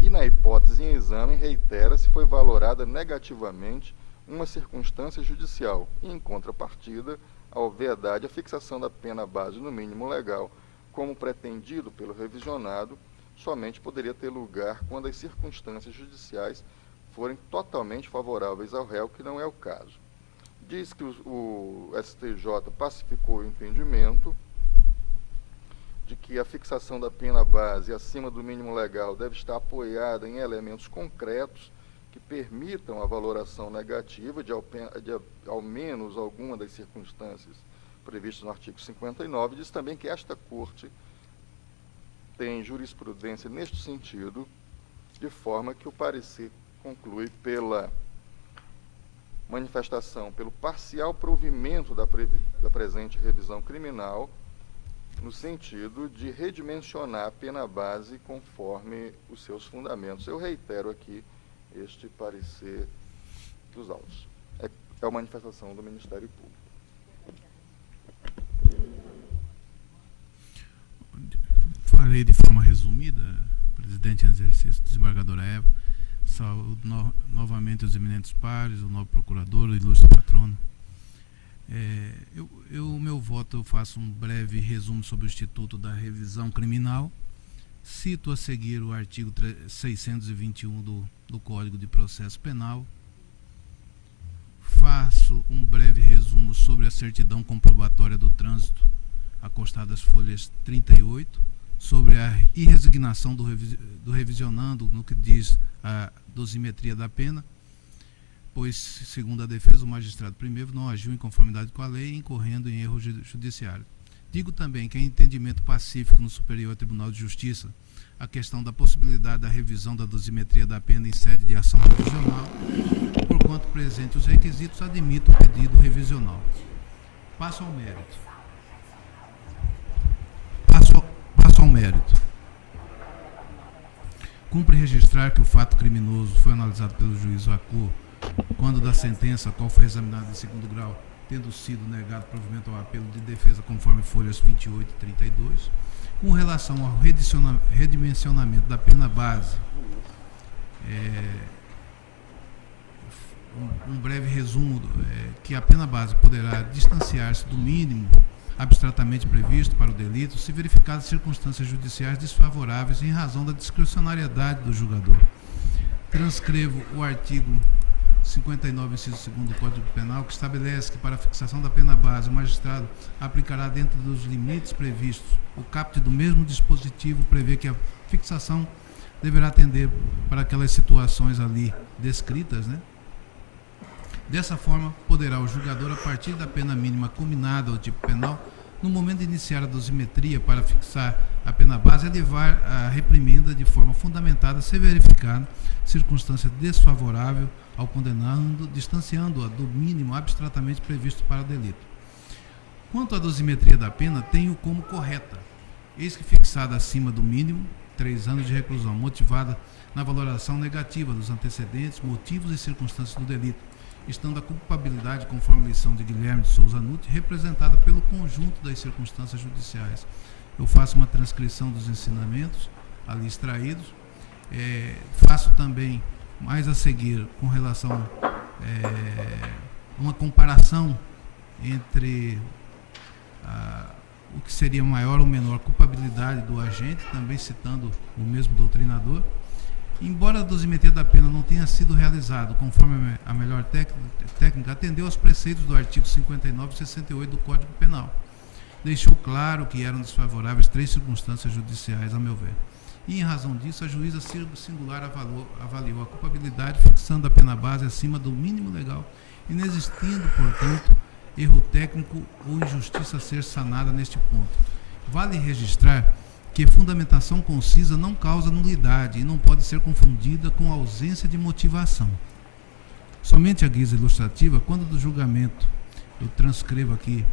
E, na hipótese em exame, reitera se foi valorada negativamente uma circunstância judicial e, em contrapartida, ao vedade a fixação da pena base no mínimo legal, como pretendido pelo revisionado, somente poderia ter lugar quando as circunstâncias judiciais forem totalmente favoráveis ao réu, que não é o caso. Diz que o STJ pacificou o entendimento de que a fixação da pena base acima do mínimo legal deve estar apoiada em elementos concretos que permitam a valoração negativa de ao menos alguma das circunstâncias previstas no artigo 59. Diz também que esta Corte tem jurisprudência neste sentido, de forma que o parecer conclui pela manifestação, pelo parcial provimento da presente revisão criminal, no sentido de redimensionar a pena base conforme os seus fundamentos. Eu reitero aqui este parecer dos autos. É a manifestação do Ministério Público. Farei de forma resumida, presidente em exercício, desembargadora Eva. Saúdo novamente os eminentes pares, o novo procurador, o ilustre patrono. Meu voto, eu faço um breve resumo sobre o Instituto da Revisão Criminal. Cito a seguir o artigo 621 do Código de Processo Penal. Faço um breve resumo sobre a certidão comprobatória do trânsito, acostada às folhas 38, sobre a irresignação do revisionando no que diz a dosimetria da pena, pois, segundo a defesa, o magistrado primeiro não agiu em conformidade com a lei, incorrendo em erro judiciário. Digo também que em entendimento pacífico no Superior Tribunal de Justiça, a questão da possibilidade da revisão da dosimetria da pena em sede de ação revisional, porquanto presente os requisitos, admito o pedido revisional. Passo ao mérito. Cumpre registrar que o fato criminoso foi analisado pelo juiz Vacur quando da sentença, a qual foi examinada em segundo grau, tendo sido negado provimento ao apelo de defesa conforme folhas 28 e 32, com relação ao redimensionamento da pena base. Um breve resumo, que a pena base poderá distanciar-se do mínimo abstratamente previsto para o delito, se verificadas circunstâncias judiciais desfavoráveis em razão da discricionariedade do julgador. Transcrevo o artigo 59, inciso 2º do Código Penal, que estabelece que para a fixação da pena base, o magistrado aplicará dentro dos limites previstos. O caput do mesmo dispositivo prevê que a fixação deverá atender para aquelas situações ali descritas, né? Dessa forma, poderá o julgador, a partir da pena mínima combinada ao tipo penal, no momento de iniciar a dosimetria para fixar a pena base, elevar a reprimenda de forma fundamentada, se verificar circunstância desfavorável ao condenado, distanciando-a do mínimo abstratamente previsto para o delito. Quanto à dosimetria da pena, tenho como correta, eis que fixada acima do mínimo, 3 anos de reclusão, motivada na valoração negativa dos antecedentes, motivos e circunstâncias do delito, estando a culpabilidade, conforme a lição de Guilherme de Souza Nutti, representada pelo conjunto das circunstâncias judiciais. Eu faço uma transcrição dos ensinamentos ali extraídos, faço também, mais a seguir, com relação uma comparação entre o que seria maior ou menor culpabilidade do agente, também citando o mesmo doutrinador. Embora a dosimetria da pena não tenha sido realizado conforme a melhor técnica, atendeu aos preceitos do artigo 59 e 68 do Código Penal. Deixou claro que eram desfavoráveis 3 circunstâncias judiciais, a meu ver. e, em razão disso, a juíza singular avaliou a culpabilidade, fixando a pena base acima do mínimo legal, inexistindo, portanto, erro técnico ou injustiça a ser sanada neste ponto. Vale registrar que fundamentação concisa não causa nulidade e não pode ser confundida com ausência de motivação. Somente a guisa ilustrativa, quando do julgamento, eu transcrevo aqui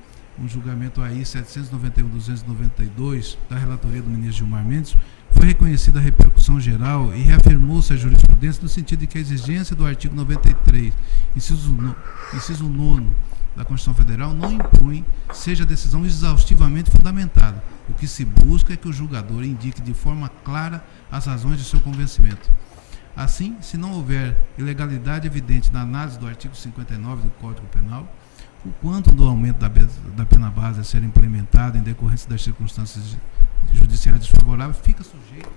um julgamento AI 791-292 da relatoria do ministro Gilmar Mendes, foi reconhecida a repercussão geral e reafirmou-se a jurisprudência no sentido de que a exigência do artigo 93, inciso 9 da Constituição Federal, não impõe seja a decisão exaustivamente fundamentada. O que se busca é que o julgador indique de forma clara as razões de seu convencimento. Assim, se não houver ilegalidade evidente na análise do artigo 59 do Código Penal, o quanto do aumento da pena base a ser implementado em decorrência das circunstâncias judiciais desfavoráveis fica sujeito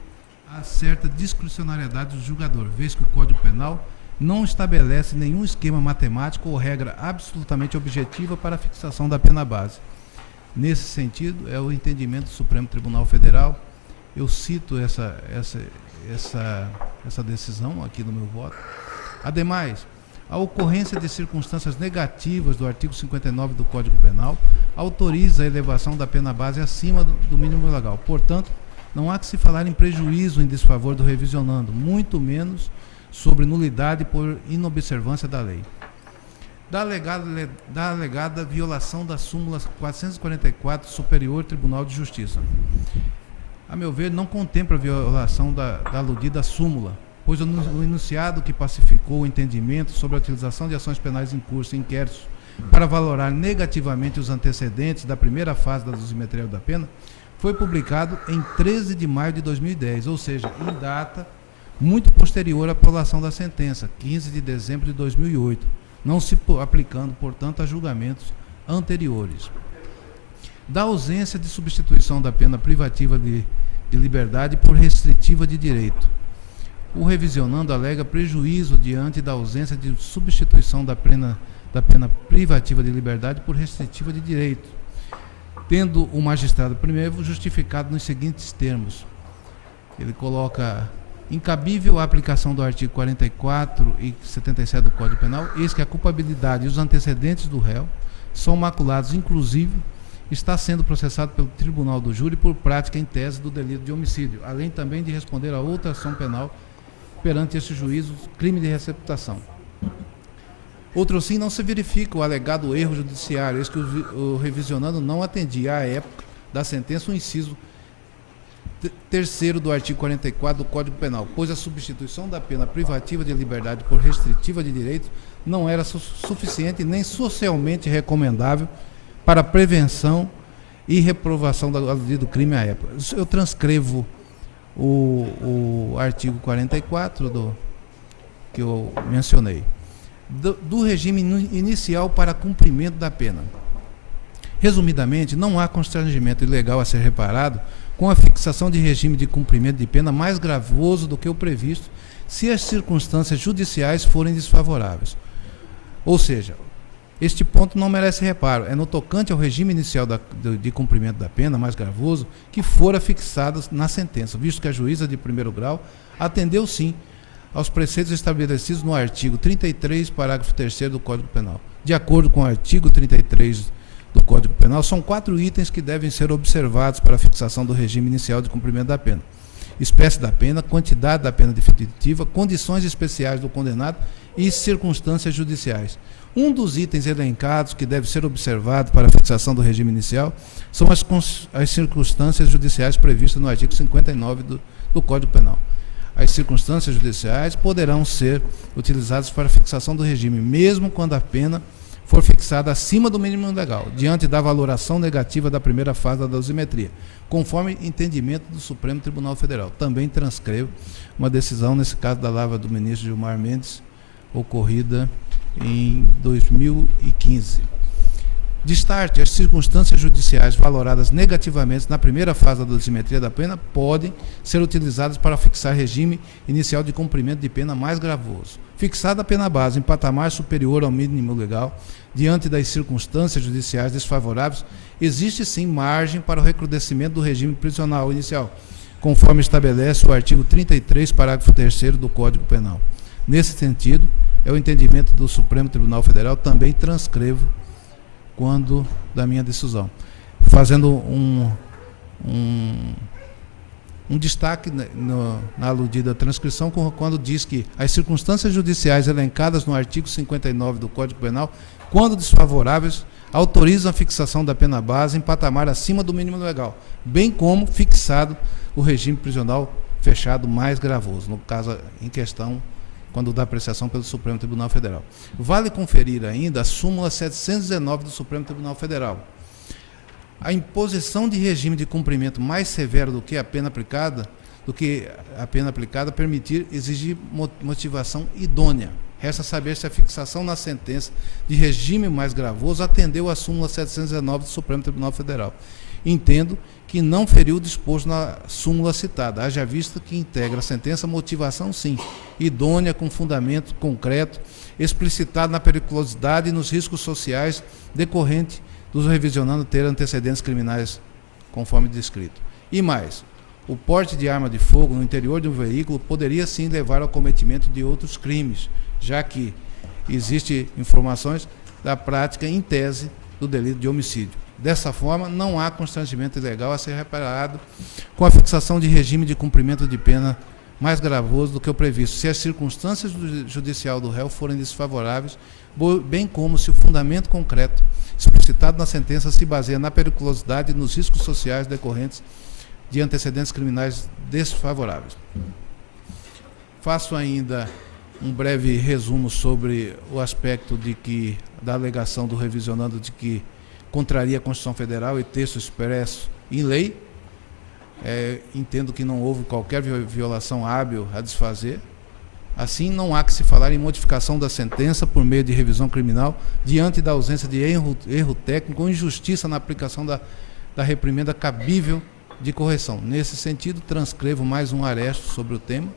a certa discricionariedade do julgador, vez que o Código Penal não estabelece nenhum esquema matemático ou regra absolutamente objetiva para a fixação da pena base. Nesse sentido, é o entendimento do Supremo Tribunal Federal. Eu cito essa decisão aqui no meu voto. Ademais, a ocorrência de circunstâncias negativas do artigo 59 do Código Penal autoriza a elevação da pena base acima do mínimo legal. Portanto, não há que se falar em prejuízo em desfavor do revisionando, muito menos sobre nulidade por inobservância da lei. Da alegada violação da súmula 444 do Superior Tribunal de Justiça. A meu ver, não contempla a violação da aludida súmula, pois o enunciado que pacificou o entendimento sobre a utilização de ações penais em curso e inquéritos para valorar negativamente os antecedentes da primeira fase da dosimetria da pena foi publicado em 13 de maio de 2010, ou seja, em data muito posterior à aprovação da sentença, 15 de dezembro de 2008, não se aplicando, portanto, a julgamentos anteriores. Da ausência de substituição da pena privativa de liberdade por restritiva de direito. O revisionando alega prejuízo diante da ausência de substituição da pena privativa de liberdade por restritiva de direito, tendo o magistrado primeiro justificado nos seguintes termos. Ele coloca: incabível a aplicação do artigo 44 e 77 do Código Penal, eis que a culpabilidade e os antecedentes do réu são maculados, inclusive está sendo processado pelo Tribunal do Júri por prática em tese do delito de homicídio, além também de responder a outra ação penal perante esse juízo, crime de receptação. Outro sim, não se verifica o alegado erro judiciário, eis que o revisionando não atendia à época da sentença o inciso 3º do artigo 44 do Código Penal, pois a substituição da pena privativa de liberdade por restritiva de direito não era suficiente nem socialmente recomendável para a prevenção e reprovação do crime à época. Eu transcrevo o artigo 44 que eu mencionei. Do regime inicial para cumprimento da pena. Resumidamente, não há constrangimento ilegal a ser reparado com a fixação de regime de cumprimento de pena mais gravoso do que o previsto se as circunstâncias judiciais forem desfavoráveis. Ou seja, este ponto não merece reparo. É no tocante ao regime inicial de cumprimento da pena mais gravoso que fora fixado na sentença, visto que a juíza de primeiro grau atendeu sim aos preceitos estabelecidos no artigo 33, parágrafo 3º do Código Penal. De acordo com o artigo 33 do Código Penal, são 4 itens que devem ser observados para a fixação do regime inicial de cumprimento da pena: espécie da pena, quantidade da pena definitiva, condições especiais do condenado e circunstâncias judiciais. Um dos itens elencados que deve ser observado para a fixação do regime inicial são as circunstâncias judiciais previstas no artigo 59 do Código Penal. As circunstâncias judiciais poderão ser utilizadas para a fixação do regime, mesmo quando a pena for fixada acima do mínimo legal, diante da valoração negativa da primeira fase da dosimetria, conforme entendimento do Supremo Tribunal Federal. Também transcrevo uma decisão, nesse caso da lavra do ministro Gilmar Mendes, ocorrida em 2015. Destarte, as circunstâncias judiciais valoradas negativamente na primeira fase da dosimetria da pena podem ser utilizadas para fixar regime inicial de cumprimento de pena mais gravoso. Fixada a pena base em patamar superior ao mínimo legal, diante das circunstâncias judiciais desfavoráveis, existe sim margem para o recrudescimento do regime prisional inicial, conforme estabelece o artigo 33, parágrafo 3º do Código Penal. Nesse sentido, é o entendimento do Supremo Tribunal Federal, também transcrevo quando da minha decisão. Fazendo um destaque na aludida transcrição, quando diz que as circunstâncias judiciais elencadas no artigo 59 do Código Penal, quando desfavoráveis, autorizam a fixação da pena base em patamar acima do mínimo legal, bem como fixado o regime prisional fechado mais gravoso, no caso em questão, quando dá apreciação pelo Supremo Tribunal Federal. Vale conferir ainda a súmula 719 do Supremo Tribunal Federal. A imposição de regime de cumprimento mais severo do que a pena aplicada, permitir exigir motivação idônea. Resta saber se a fixação na sentença de regime mais gravoso atendeu à súmula 719 do Supremo Tribunal Federal. Entendo que não feriu o disposto na súmula citada, haja vista que integra a sentença motivação, sim, idônea com fundamento concreto, explicitado na periculosidade e nos riscos sociais decorrente dos revisionando ter antecedentes criminais, conforme descrito. E mais, o porte de arma de fogo no interior de um veículo poderia sim levar ao cometimento de outros crimes, já que existem informações da prática em tese do delito de homicídio. Dessa forma, não há constrangimento ilegal a ser reparado com a fixação de regime de cumprimento de pena mais gravoso do que o previsto, se as circunstâncias judicial do réu forem desfavoráveis, bem como se o fundamento concreto explicitado na sentença se baseia na periculosidade e nos riscos sociais decorrentes de antecedentes criminais desfavoráveis. Faço ainda um breve resumo sobre o aspecto da alegação do revisionando de que contraria a Constituição Federal e texto expresso em lei. Entendo que não houve qualquer violação hábil a desfazer. Assim, não há que se falar em modificação da sentença por meio de revisão criminal diante da ausência de erro técnico ou injustiça na aplicação da reprimenda cabível de correção. Nesse sentido, transcrevo mais um aresto sobre o tema.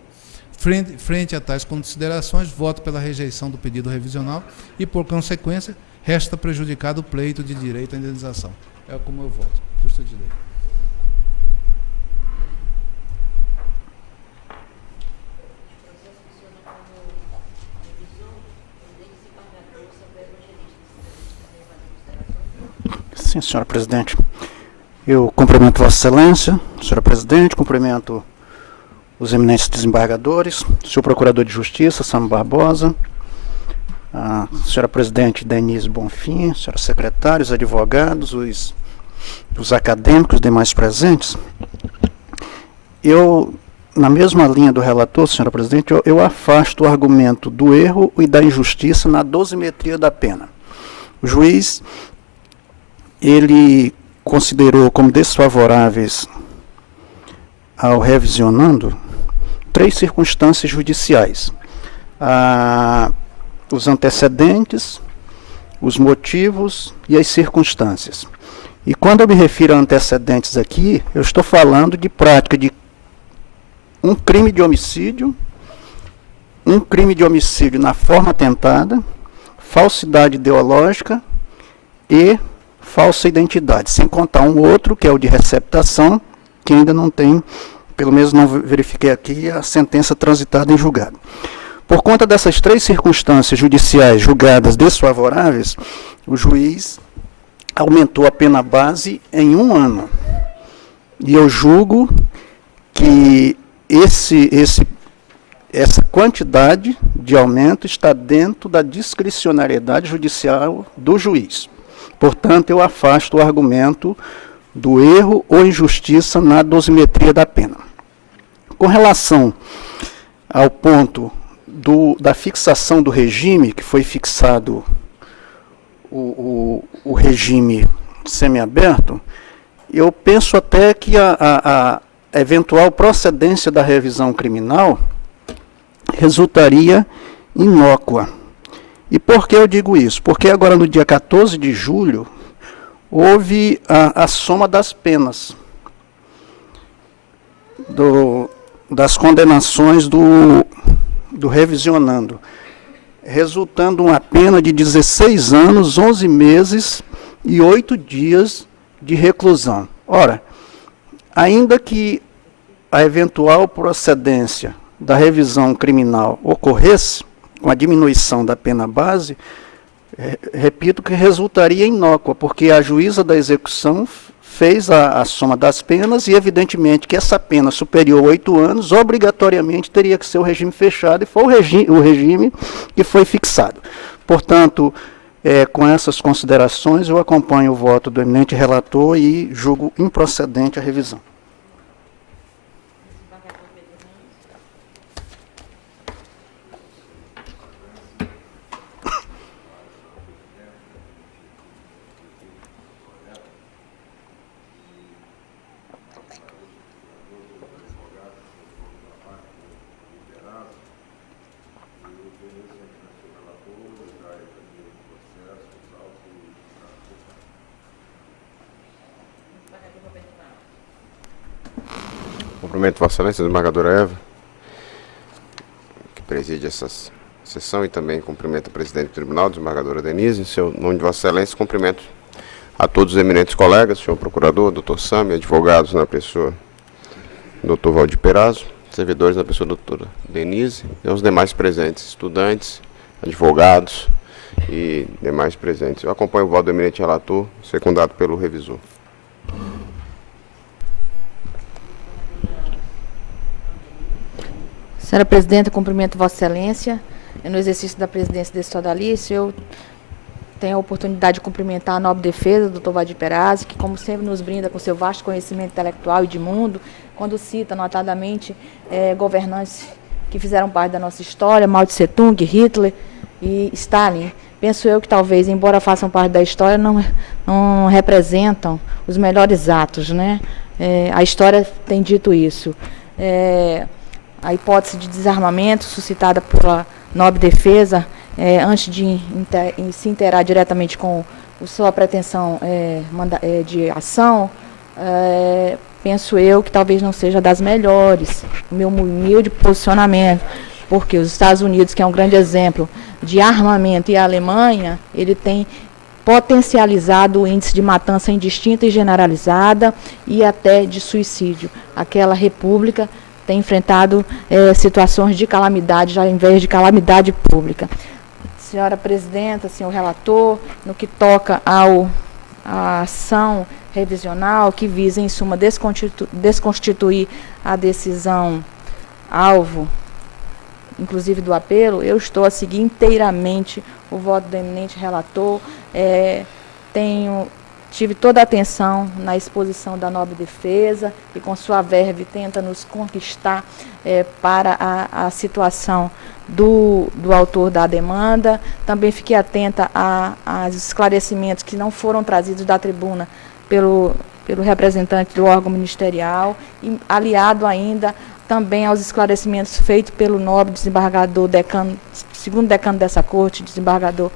Frente a tais considerações, voto pela rejeição do pedido revisional e, por consequência, resta prejudicado o pleito de direito à indenização. É como eu voto. Custa de lei. Sim, senhora presidente. Eu cumprimento Vossa Excelência, senhora presidente, cumprimento os eminentes desembargadores, senhor procurador de Justiça, Samuel Barbosa, a senhora presidente Denise Bonfim, senhora secretária, os advogados, os acadêmicos, os demais presentes. Eu, na mesma linha do relator, senhora presidente, eu afasto o argumento do erro e da injustiça na dosimetria da pena. O juiz, ele considerou como desfavoráveis ao revisionando 3 circunstâncias judiciais: os antecedentes, os motivos e as circunstâncias. E quando eu me refiro a antecedentes aqui, eu estou falando de prática de um crime de homicídio na forma tentada, falsidade ideológica e falsa identidade, sem contar um outro, que é o de receptação, que ainda não tem, pelo menos não verifiquei aqui, a sentença transitada em julgado. Por conta dessas 3 circunstâncias judiciais julgadas desfavoráveis, o juiz aumentou a pena base em 1 ano. E eu julgo que essa quantidade de aumento está dentro da discricionariedade judicial do juiz. Portanto, eu afasto o argumento do erro ou injustiça na dosimetria da pena. Com relação ao ponto da fixação do regime, que foi fixado o regime semiaberto, eu penso até que a eventual procedência da revisão criminal resultaria inócua. E por que eu digo isso? Porque agora, no dia 14 de julho, houve a soma das penas, das condenações do revisionando, resultando uma pena de 16 anos, 11 meses e 8 dias de reclusão. Ora, ainda que a eventual procedência da revisão criminal ocorresse, com a diminuição da pena base, repito que resultaria inócua, porque a juíza da execução fez a soma das penas e, evidentemente, que essa pena superior a 8 anos, obrigatoriamente teria que ser o regime fechado, e foi o regime que foi fixado. Portanto, com essas considerações, eu acompanho o voto do eminente relator e julgo improcedente a revisão. Cumprimento Vossa Excelência, desembargadora Eva, que preside essa sessão, e também cumprimento a presidente do tribunal, desembargadora Denise. Em seu nome de Vossa Excelência, cumprimento a todos os eminentes colegas, senhor procurador, doutor Sami, advogados na pessoa do doutor Valdir Perazzo, servidores na pessoa da doutora Denise, e aos demais presentes, estudantes, advogados e demais presentes. Eu acompanho o voto do eminente relator, secundado pelo revisor. Senhora Presidenta, cumprimento Vossa Excelência. No exercício da presidência desse sodalício, eu tenho a oportunidade de cumprimentar a nobre defesa do doutor Valdir Perazzo, que, como sempre, nos brinda com seu vasto conhecimento intelectual e de mundo, quando cita, notadamente, governantes que fizeram parte da nossa história, Mao Tse Tung, Hitler e Stalin. Penso eu que talvez, embora façam parte da história, não representam os melhores atos, né? A história tem dito isso. A hipótese de desarmamento suscitada pela nobre defesa, antes de se interar diretamente com sua pretensão de ação, penso eu que talvez não seja das melhores, o meu humilde posicionamento, porque os Estados Unidos, que é um grande exemplo de armamento, e a Alemanha, ele tem potencializado o índice de matança indistinta e generalizada e até de suicídio. Aquela república tem enfrentado situações de calamidade, ao invés de calamidade pública. Senhora Presidenta, senhor relator, no que toca à ação revisional, que visa, em suma, desconstituir a decisão alvo, inclusive do apelo, eu estou a seguir inteiramente o voto do eminente relator. Tive toda a atenção na exposição da nobre defesa e, com sua verve, tenta nos conquistar para a situação do autor da demanda. Também fiquei atenta aos esclarecimentos que não foram trazidos da tribuna pelo representante do órgão ministerial, e aliado ainda também aos esclarecimentos feitos pelo nobre desembargador, segundo decano dessa corte, desembargador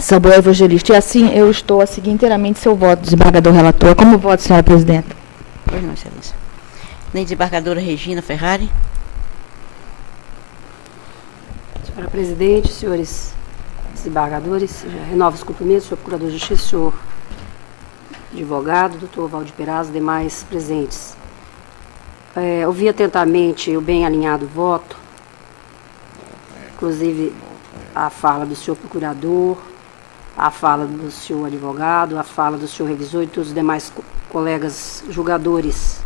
Samuel Evangelista. E assim eu estou a seguir inteiramente seu voto, desembargador relator. Como voto, senhora Presidenta? Pois não, excelência. Nem desembargadora Regina Ferrari. Senhora Presidente, senhores desembargadores, renovo os cumprimentos, senhor Procurador de Justiça, senhor advogado, doutor Valdir Perazzo, demais presentes. Ouvi atentamente o bem alinhado voto, inclusive a fala do senhor procurador, a fala do senhor advogado, a fala do senhor revisor e todos os demais colegas julgadores.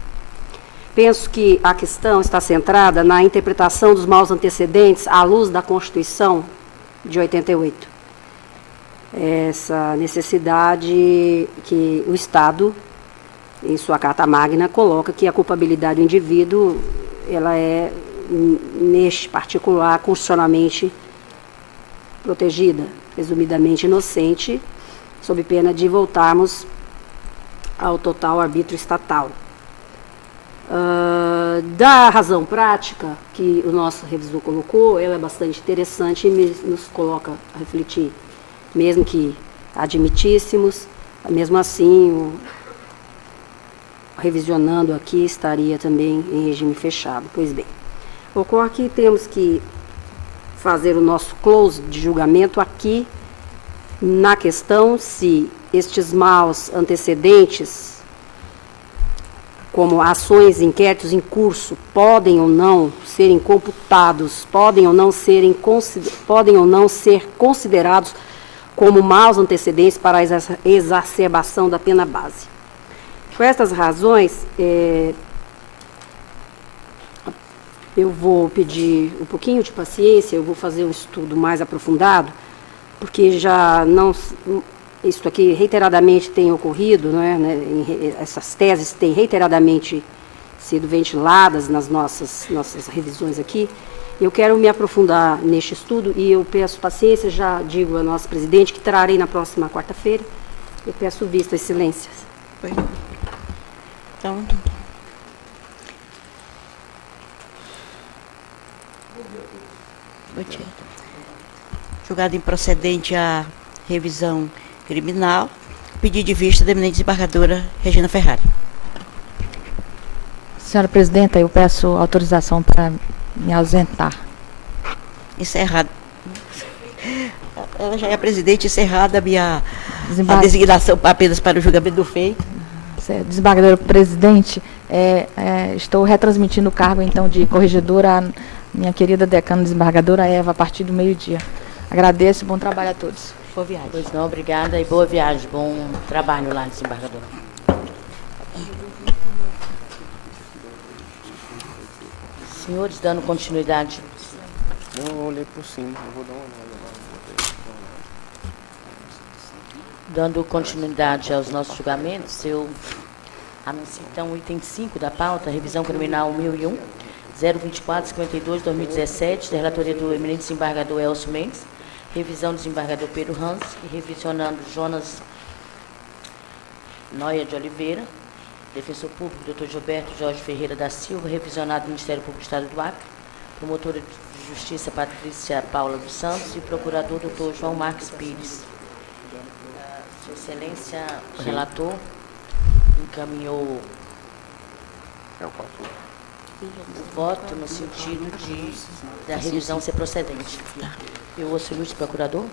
Penso que a questão está centrada na interpretação dos maus antecedentes à luz da Constituição de 88. Essa necessidade que o Estado, em sua Carta Magna, coloca que a culpabilidade do indivíduo, ela é, neste particular, constitucionalmente protegida, presumidamente inocente, sob pena de voltarmos ao total arbítrio estatal. Da razão prática que o nosso revisor colocou, ela é bastante interessante e nos coloca a refletir. Mesmo que admitíssemos, mesmo assim, revisionando aqui, estaria também em regime fechado. Pois bem, ocorre que temos que fazer o nosso close de julgamento aqui na questão se estes maus antecedentes como ações, inquéritos em curso, podem ou não serem computados, podem ou não ser considerados como maus antecedentes para a exacerbação da pena base. Por estas razões, eu vou pedir um pouquinho de paciência, eu vou fazer um estudo mais aprofundado, porque já não... Isso aqui reiteradamente tem ocorrido, essas teses têm reiteradamente sido ventiladas nas nossas revisões aqui. Eu quero me aprofundar neste estudo e eu peço paciência, já digo ao nosso presidente que trarei na próxima quarta-feira. Eu peço vista às excelências. Então, julgado improcedente a revisão criminal, pedido de vista da eminente desembargadora Regina Ferrari. Senhora Presidenta, eu peço autorização para me ausentar. Encerrado. Ela já é a presidente, encerrada a designação apenas para o julgamento do feito. Desembargadora Presidente, estou retransmitindo o cargo, então, de corregedora à minha querida decana desembargadora Eva, a partir do meio-dia. Agradeço e bom trabalho a todos. Boa viagem. Pois não, obrigada e boa viagem. Bom trabalho lá, desembargadora. Senhores, dando continuidade. Eu olhei por cima, eu vou dar uma olhada lá. Dando continuidade aos nossos julgamentos, eu anuncio então o item 5 da pauta, revisão criminal 1001, 024-52-2017, da relatoria do eminente desembargador Elcio Mendes, revisão do desembargador Pedro Hans e revisionando Jonas Noia de Oliveira, defensor público Dr. Gilberto Jorge Ferreira da Silva, revisionado do Ministério Público do Estado do Acre, promotora de Justiça Patrícia Paula dos Santos e procurador Dr. João Marques Pires. Sua Excelência, o relator, encaminhou o voto no sentido da revisão ser procedente. Eu ouço o ilustre procurador.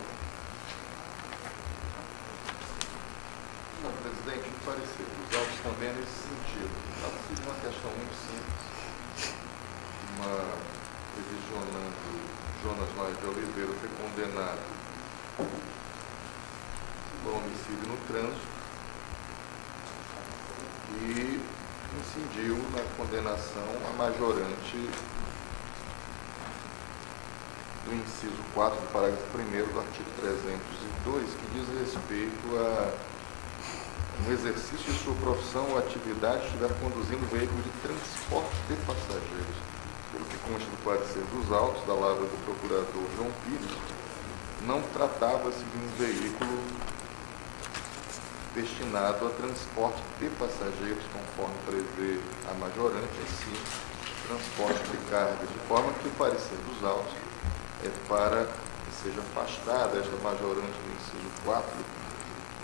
Não, presidente, um parecer. Os autos também é nesse sentido. Trata-se de uma questão muito simples. Revisionando Jonas Noia de Oliveira foi condenado por homicídio no trânsito e incidiu na condenação a majorante do inciso 4 do parágrafo 1º do artigo 302, que diz respeito a no exercício de sua profissão ou atividade estiver conduzindo veículo de transporte de passageiros. Pelo que consta do parecer dos autos da lavra do procurador João Pires, não tratava-se de um veículo destinado a transporte de passageiros, conforme prevê a majorante, e sim transporte de carga, de forma que o parecer dos autos é para que seja afastada esta majorante do inciso 4,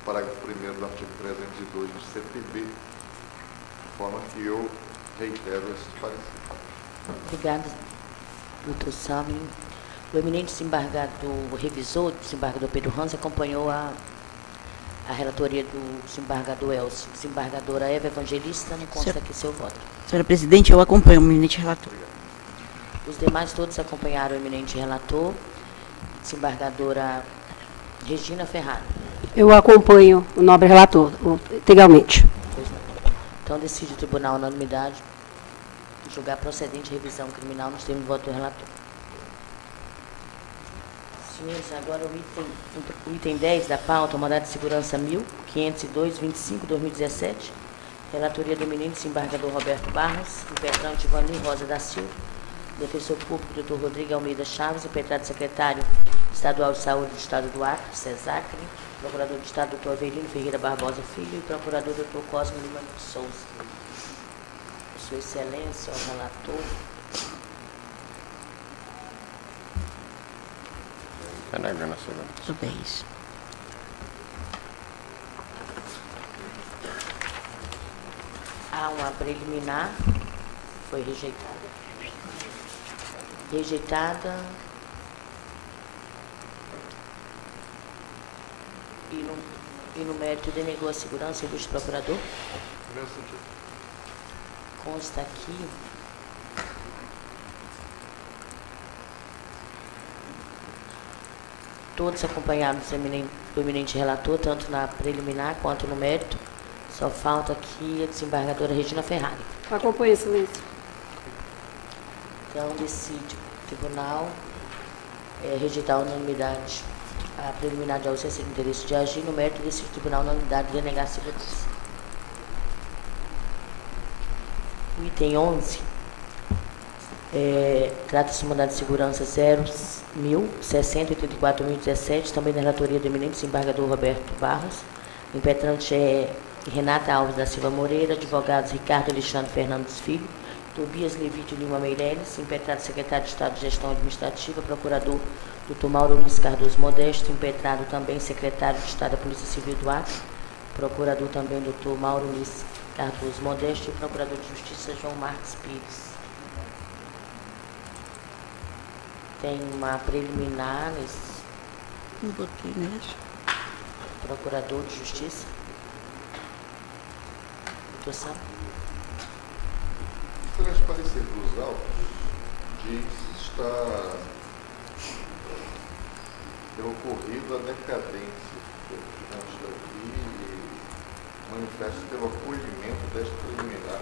parágrafo 1º do artigo 302 do CPB, de forma que eu reitero esse parecer. Obrigada, doutor Sami. O eminente desembargador, o revisor do desembargador Pedro Hans, acompanhou a relatoria do desembargador Elcio. Desembargadora Eva Evangelista, não consta aqui seu voto. Senhora Presidente, eu acompanho o eminente relator. Os demais todos acompanharam o eminente relator. Desembargadora Regina Ferrari. Eu acompanho o nobre relator, integralmente. Pois não. Então, decide o tribunal na unanimidade julgar procedente revisão criminal nos termos de voto do relator. Senhores, agora o item 10 da pauta, o mandado de segurança 1502-25-2017, relatoria do eminente desembargador Roberto Barros, impetrante Vani Rosa da Silva, defensor público Dr. Rodrigo Almeida Chaves, impetrante secretário estadual de saúde do Estado do Acre, CESACRE, procurador do Estado Dr. Avelino Ferreira Barbosa Filho e procurador Dr. Cosme Lima de Souza. Sua Excelência, o relator. Tudo bem isso. Há uma preliminar, foi rejeitada. Rejeitada. E no mérito denegou a segurança, ilustre procurador. No meu sentido. consta aqui todos acompanhados do eminente relator, tanto na preliminar quanto no mérito. Só falta aqui a desembargadora Regina Ferrari. Acompanhe, excelência. Então, decide o tribunal rejeitar a unanimidade a preliminar de ausência de interesse de agir. No mérito, decide o tribunal na unanimidade de denegar a segurança. O item 11 trata-se de mandado de segurança 0.684.017, também da relatoria do eminente desembargador Roberto Barros. Impetrante é Renata Alves da Silva Moreira, advogados Ricardo Alexandre Fernandes Filho, Tobias Levite Lima Meirelles, impetrado secretário de Estado de Gestão Administrativa, procurador Dr. Mauro Luiz Cardoso Modesto, impetrado também secretário de Estado da Polícia Civil do Acre, procurador também Dr. Mauro Luiz Cardoso Modesto e procurador de Justiça João Marques Pires. Tem uma preliminar nesse procurador de Justiça. Doutor Sam. Excelente parecer dos autos diz ter ocorrido a decadência. Consta aqui manifesta pelo acolhimento desta preliminar,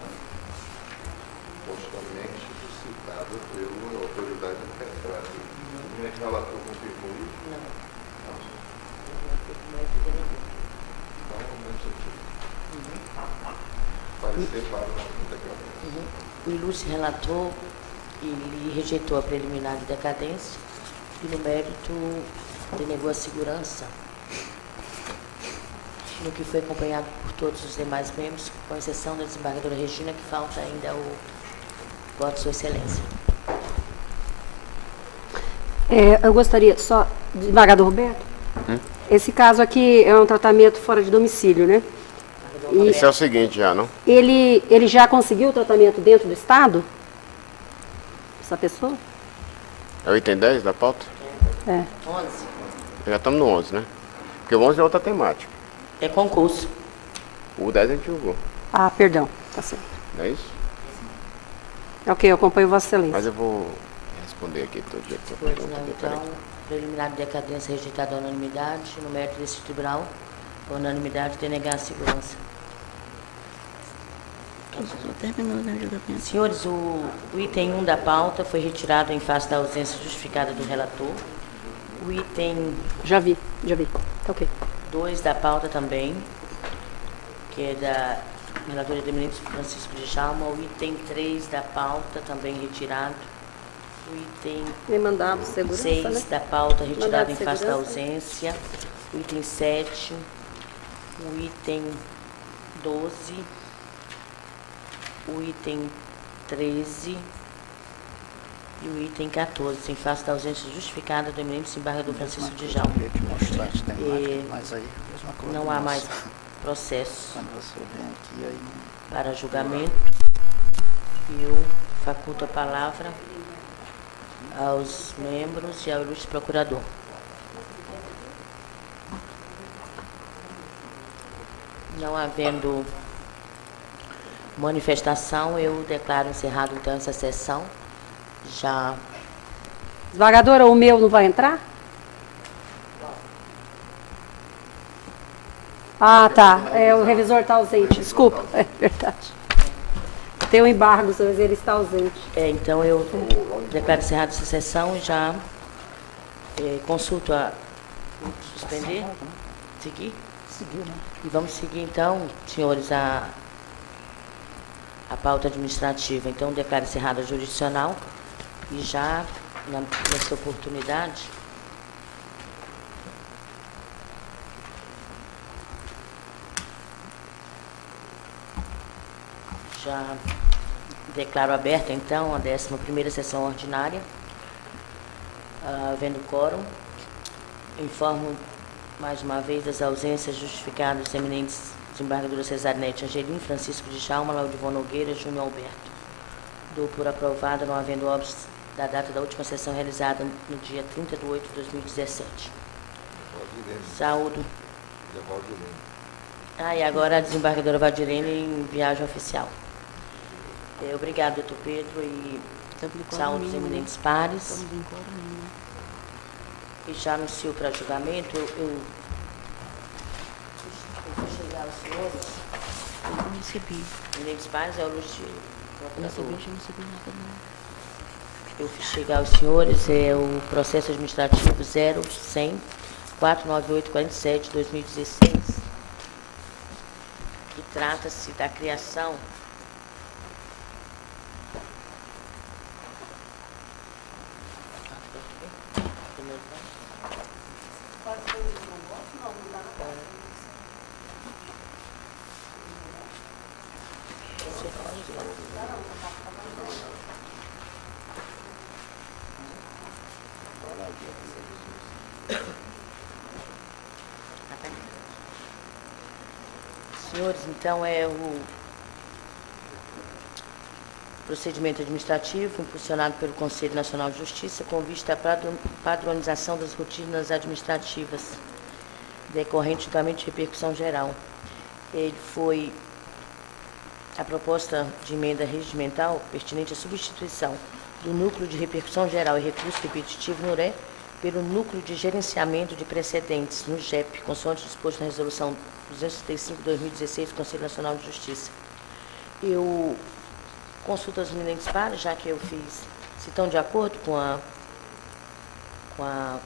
supostamente citada pela autoridade impetrada. O relator confirmou isso? Não. Parecer para a decadência. O ilustre relator, ele rejeitou a preliminar de decadência e, no mérito, denegou a segurança, no que foi acompanhado por todos os demais membros, com exceção da desembargadora Regina, que falta ainda o voto de Sua Excelência. Eu gostaria só, desembargador Roberto, esse caso aqui é um tratamento fora de domicílio, né? Isso é o seguinte já, não? Ele já conseguiu o tratamento dentro do Estado? Essa pessoa? É o item 10 da pauta? 11. Já estamos no 11, né? Porque o 11 é outra temática. É concurso. O 10 a gente julgou. Ah, perdão, tá certo. Não é isso? Ok, eu acompanho Vossa Excelência. Mas eu vou responder aqui todo dia que eu Pois pergunto. não, então, preliminar de decadência rejeitada a unanimidade, no mérito desse tribunal, a unanimidade denegar a segurança. Terminou, né, o julgamento? Senhores, o item 1 da pauta foi retirado em face da ausência justificada do relator. O item Já vi. Tá ok. 2 da pauta também, que é da relatoria do eminente Francisco de Chalma. O item 3 da pauta também retirado. O item Nem mandado segurança, 6 né? da pauta retirado Mandado em de face da segurança. ausência. O item 7. O item 12. O item 13 e o item 14, em face da ausência justificada do eminente desembargador Francisco de Jalma. Não há mais processo para julgamento. Eu faculto a palavra aos membros e ao ilustre procurador. Não havendo manifestação, eu declaro encerrado então essa sessão. Já. Desembargadora, o meu não vai entrar? Ah, tá. O revisor está ausente. Desculpa. É verdade. Tem um embargo, mas ele está ausente. Então eu declaro encerrada essa sessão e já consulto a suspender. Seguir? Seguir, né? E vamos seguir então, senhores, a pauta administrativa. Então, declaro encerrada a jurisdicional e já, nessa oportunidade, já declaro aberta, então, a 11ª sessão ordinária, havendo quórum. Informo mais uma vez das ausências justificadas dos eminentes desembargadora Cesarinete Angelim, Francisco de Chalma, Laudivon Nogueira, Júnior Alberto. Dou por aprovada, não havendo óbitos, da data da última sessão realizada no dia 30 de 8 de 2017. Saúdo. E agora a desembargadora Valdirene em viagem oficial. Obrigado, doutor Pedro, e Estamos em quórum saúde os mínimo, né? eminentes pares. Estamos em quórum mínimo. E já anuncio para julgamento, eu vou chegar aos senhores, Eu não recebi. eminentes pares, é o Lucio. Eu recebi, já não recebi nada, não. Eu fiz chegar aos senhores o processo administrativo 0100 49847 2016, que trata-se da criação Senhores, então é o procedimento administrativo impulsionado pelo Conselho Nacional de Justiça com vista à padronização das rotinas administrativas decorrente do âmbito de repercussão geral. Ele foi a proposta de emenda regimental pertinente à substituição do Núcleo de Repercussão Geral e Recurso Repetitivo NURE pelo Núcleo de Gerenciamento de Precedentes, no GEP, consoante disposto na Resolução 235/2016 do Conselho Nacional de Justiça. Eu consulto os eminentes pares, já que eu fiz, se estão de acordo com a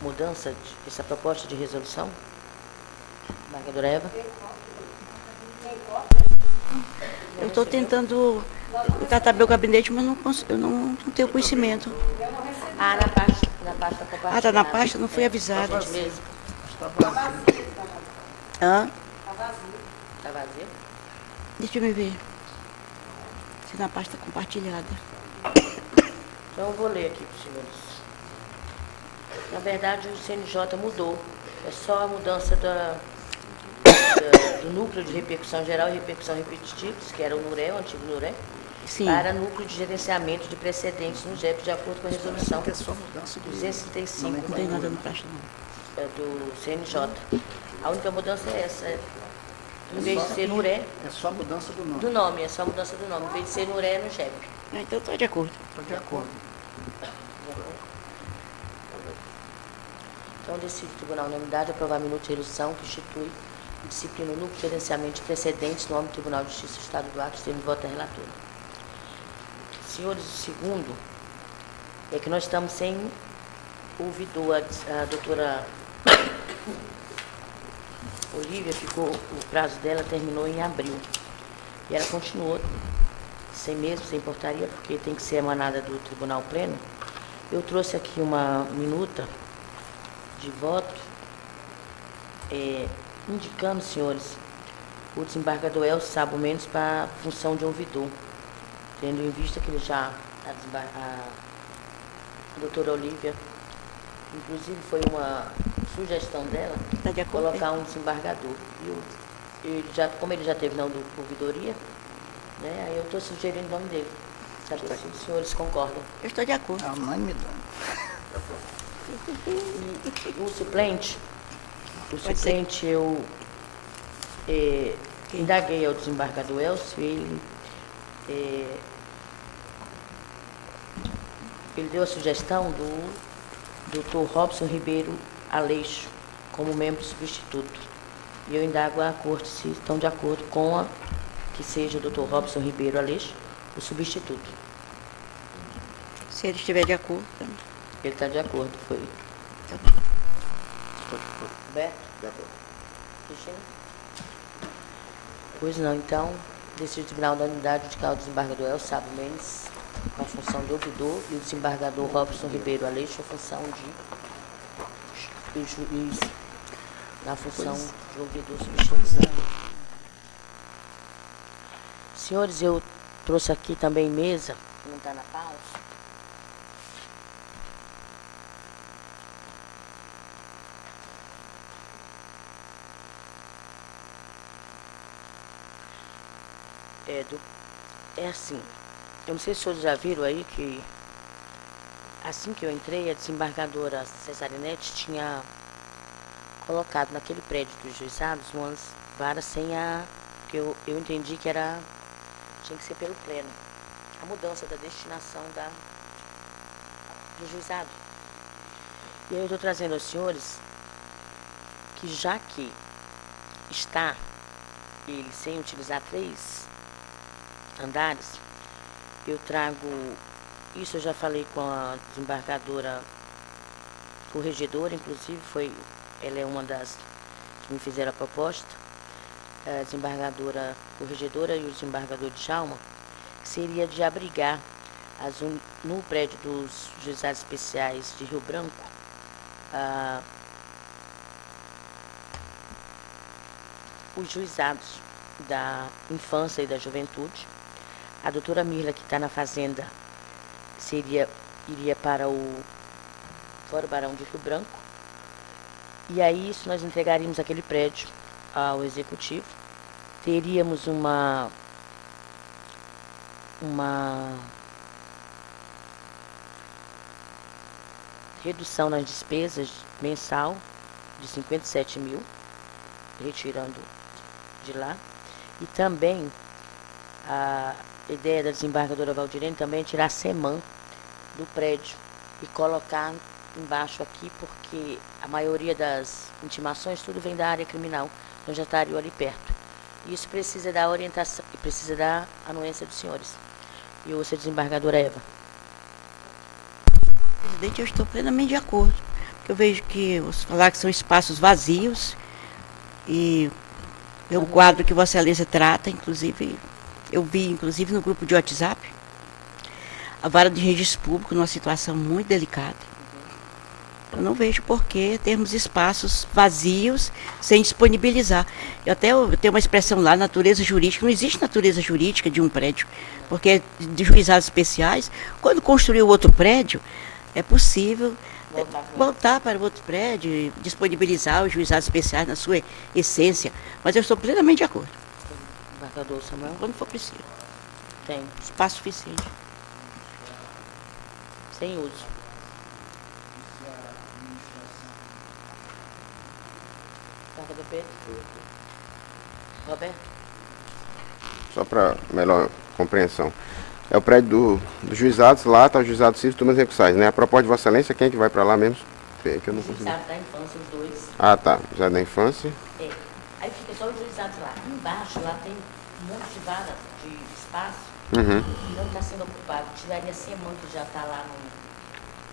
mudança dessa proposta de resolução. Embargadora Eva. Eu estou tentando tratar meu gabinete, mas eu não tenho conhecimento. Ah, na pasta compartilhada. Ah, está na pasta? Não fui avisado. Mesmo. Hã? Está vazio? Deixa eu me ver. Se na pasta compartilhada. Então eu vou ler aqui para os senhores. Na verdade, o CNJ mudou. É só a mudança do núcleo de repercussão geral e repercussão repetitiva, que era o NURE, o antigo NURE, Sim. para núcleo de gerenciamento de precedentes no GEP, de acordo com a resolução 235 Não tem nada no pasta, não. do CNJ. A única mudança é essa. Em vez de ser NURE, É só a mudança do nome. do nome, é só a mudança do nome. Em vez de ser NURE, é no GEP. Ah, então estou de acordo. Estou de acordo. Então, decide o Tribunal Unanimidade aprovar minuto de resolução que institui e disciplina o núcleo de gerenciamento de precedentes no âmbito do Tribunal de Justiça do Estado do Acre, tendo voto da relatora. Senhores, o segundo é que nós estamos sem ouvidor. A doutora Olívia o prazo dela terminou em abril. E ela continuou sem portaria, porque tem que ser emanada do Tribunal Pleno. Eu trouxe aqui uma minuta de voto, indicando, senhores, o desembargador Elcio Sabo Mendes para a função de ouvidor, tendo em vista que ele já, a doutora Olívia, inclusive foi uma sugestão dela, Tá de acordo, colocar um desembargador. Como ele já teve na ouvidoria, né, aí eu estou sugerindo o nome dele. Sabe se os senhores concordam? Eu estou de acordo. A unanimidade. E o suplente, eu indaguei ao desembargador Elcio, ele deu a sugestão do Dr. Robson Ribeiro Aleixo como membro substituto. E eu indago à corte se estão de acordo com que seja o Dr. Robson Ribeiro Aleixo o substituto. Se ele estiver de acordo, também. Ele está de acordo, foi. Roberto? De acordo. Cristina? Pois não, então, decide o Tribunal da Unidade de o desembargador Elcio Sabo Mendes com a função de ouvidor e o desembargador Robson Ribeiro Aleixo a função de juiz na função de ouvidor substituto. Senhores, eu trouxe aqui também mesa, que não está na pauta. É assim, eu não sei se os senhores já viram aí que assim que eu entrei, a desembargadora Cesarinete tinha colocado naquele prédio dos juizados umas varas sem que eu entendi que tinha que ser pelo pleno. a mudança da destinação do juizado. E aí eu estou trazendo aos senhores que já que está ele sem utilizar 3 andares, eu trago, isso eu já falei com a desembargadora corregedora, inclusive ela é uma das que me fizeram a proposta, a desembargadora corregedora e o desembargador Djalma, seria de abrigar no prédio dos juizados especiais de Rio Branco, os juizados da infância e da juventude. A doutora Mirla, que está na fazenda, iria para o Fórum Barão de Rio Branco. E aí isso nós entregaríamos aquele prédio ao executivo. Teríamos uma redução nas despesas mensal de 57 mil, retirando de lá. E também a ideia da desembargadora Valdirene também é tirar a SEMAN do prédio e colocar embaixo aqui, porque a maioria das intimações tudo vem da área criminal, então já estaria ali perto. Isso precisa da orientação e precisa da anuência dos senhores. E ouça a desembargadora Eva. Presidente, eu estou plenamente de acordo. Porque eu vejo que os falar que são espaços vazios e é um quadro que Vossa Excelência trata, inclusive, eu vi inclusive no grupo de WhatsApp, a vara de registro público numa situação muito delicada. Eu não vejo por que termos espaços vazios sem disponibilizar. Eu tenho uma expressão lá, natureza jurídica. Não existe natureza jurídica de um prédio, porque de juizados especiais, quando construir outro prédio, é possível voltar para o outro prédio e disponibilizar os juizados especiais na sua essência. Mas eu estou plenamente de acordo. Embargador Samuel? Quando for preciso. Tem. Espaço suficiente. Sem uso. Embargador Pedro? Roberto? Só para melhor compreensão. É o prédio dos juizados, lá está o juizado civil e turmas recursais, né? A proposta de Vossa Excelência, quem é que vai para lá mesmo? Que eu não consigo. Juizado da infância, os dois. Ah, tá. Juizado da infância. É. Aí fica só os juizados lá. Embaixo, lá tem um monte de vaga de espaço que não está sendo ocupado. Tiraria a SEMAN, que já está lá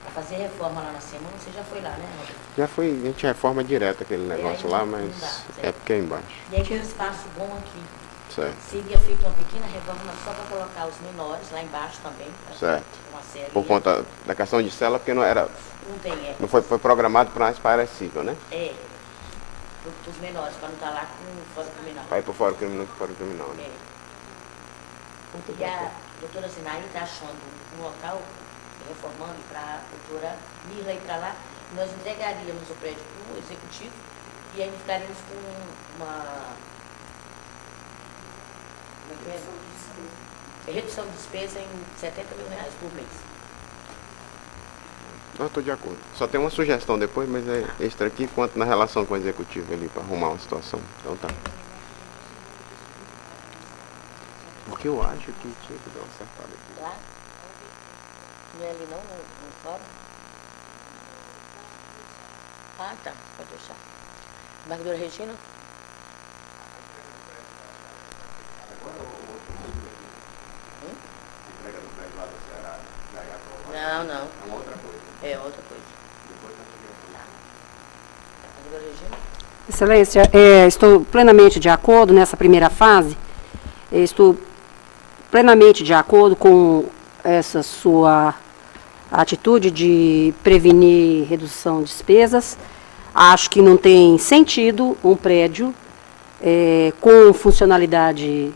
para fazer reforma lá na SEMAN. Você já foi lá, né, Roberto? Já foi, a gente reforma direto aquele negócio aí lá, não mas dá, é porque é embaixo. E aí tem um espaço bom aqui. Certo. Seria feita uma pequena reforma só para colocar os menores lá embaixo também. Certo. Uma série. Por conta da questão de cela, porque não era. Não tem, Não foi programado para a área civil, né? É. Para os menores, para não estar lá com o fórum criminal. Para ir para o fórum criminal, né? É. Porque a doutora Sinaí está achando um local, reformando para a doutora Mirla ir para lá, e nós entregaríamos o prédio para o executivo e aí ficaríamos com uma redução de despesa em 70 mil reais por mês. Não, estou de acordo. Só tem uma sugestão depois, mas é extra aqui, quanto na relação com o executivo ali, para arrumar uma situação. Então tá. Porque eu acho que tinha que dar uma acertada aqui. Lá? Não é ali não, no fórum? Ah, tá. Pode deixar. Embargadora Regina? Não. É outra coisa. É outra coisa. Embargadora Regina? Excelência, estou plenamente de acordo nessa primeira fase. Estou plenamente de acordo com essa sua atitude de prevenir redução de despesas. Acho que não tem sentido um prédio com funcionalidade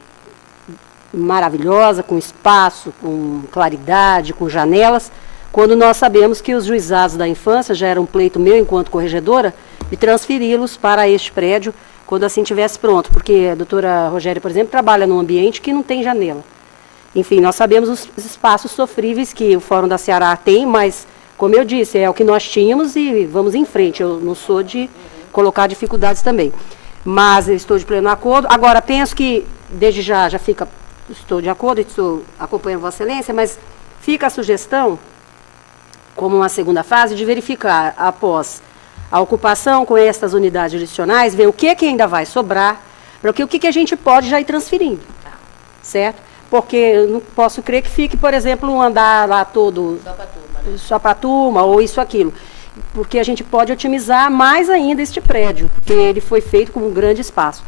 maravilhosa, com espaço, com claridade, com janelas, quando nós sabemos que os juizados da infância, já era um pleito meu enquanto corregedora, de transferi-los para este prédio quando assim estivesse pronto, porque a doutora Rogéria, por exemplo, trabalha num ambiente que não tem janela. Enfim, nós sabemos os espaços sofríveis que o Fórum da Ceará tem, mas, como eu disse, é o que nós tínhamos e vamos em frente. Eu não sou de colocar dificuldades também. Mas eu estou de pleno acordo. Agora, penso que, desde já fica estou de acordo, estou acompanhando Vossa Excelência, mas fica a sugestão, como uma segunda fase, de verificar, após a ocupação com estas unidades jurisdicionais, ver o que ainda vai sobrar, porque o que a gente pode já ir transferindo, certo? Porque eu não posso crer que fique, por exemplo, um andar lá todo só para a turma, ou isso, aquilo. Porque a gente pode otimizar mais ainda este prédio, porque ele foi feito com um grande espaço.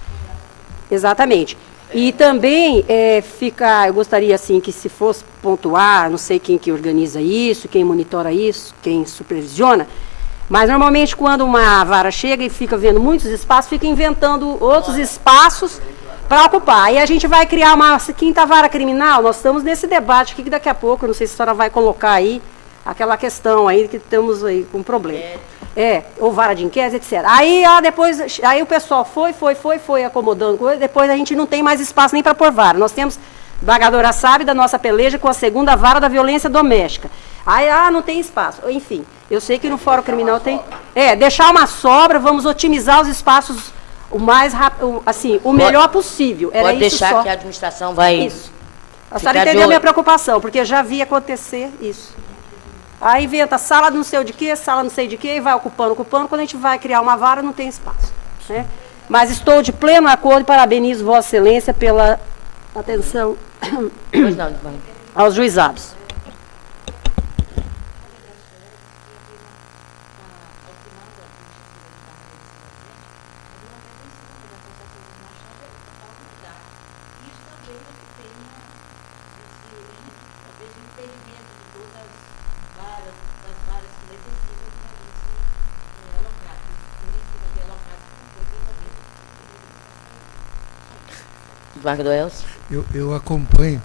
Exatamente. E também eu gostaria assim que se fosse pontuar, não sei quem que organiza isso, quem monitora isso, quem supervisiona, mas normalmente quando uma vara chega e fica vendo muitos espaços, fica inventando outros espaços para ocupar. Aí a gente vai criar uma quinta vara criminal. Nós estamos nesse debate aqui que daqui a pouco, não sei se a senhora vai colocar aí, aquela questão aí que estamos aí com problema. Ou vara de inquérito, etc. Aí depois, aí o pessoal foi acomodando coisa, depois a gente não tem mais espaço nem para pôr vara. Nós temos, Desembargadora sabe, da nossa peleja com a segunda vara da violência doméstica. Aí, não tem espaço. Enfim, eu sei que no Fórum Criminal tem... deixar uma sobra, vamos otimizar os espaços o mais rápido, assim, o melhor possível. Era pode isso deixar só. que a administração vai... Isso. A senhora entendeu a minha preocupação, porque eu já vi acontecer isso. Aí inventa sala não sei de quê, sala não sei de quê, e vai ocupando. Quando a gente vai criar uma vara, não tem espaço. Né? Mas estou de pleno acordo e parabenizo Vossa Excelência pela atenção Pois não, aos juizados. Desembargador Elcio. Eu acompanho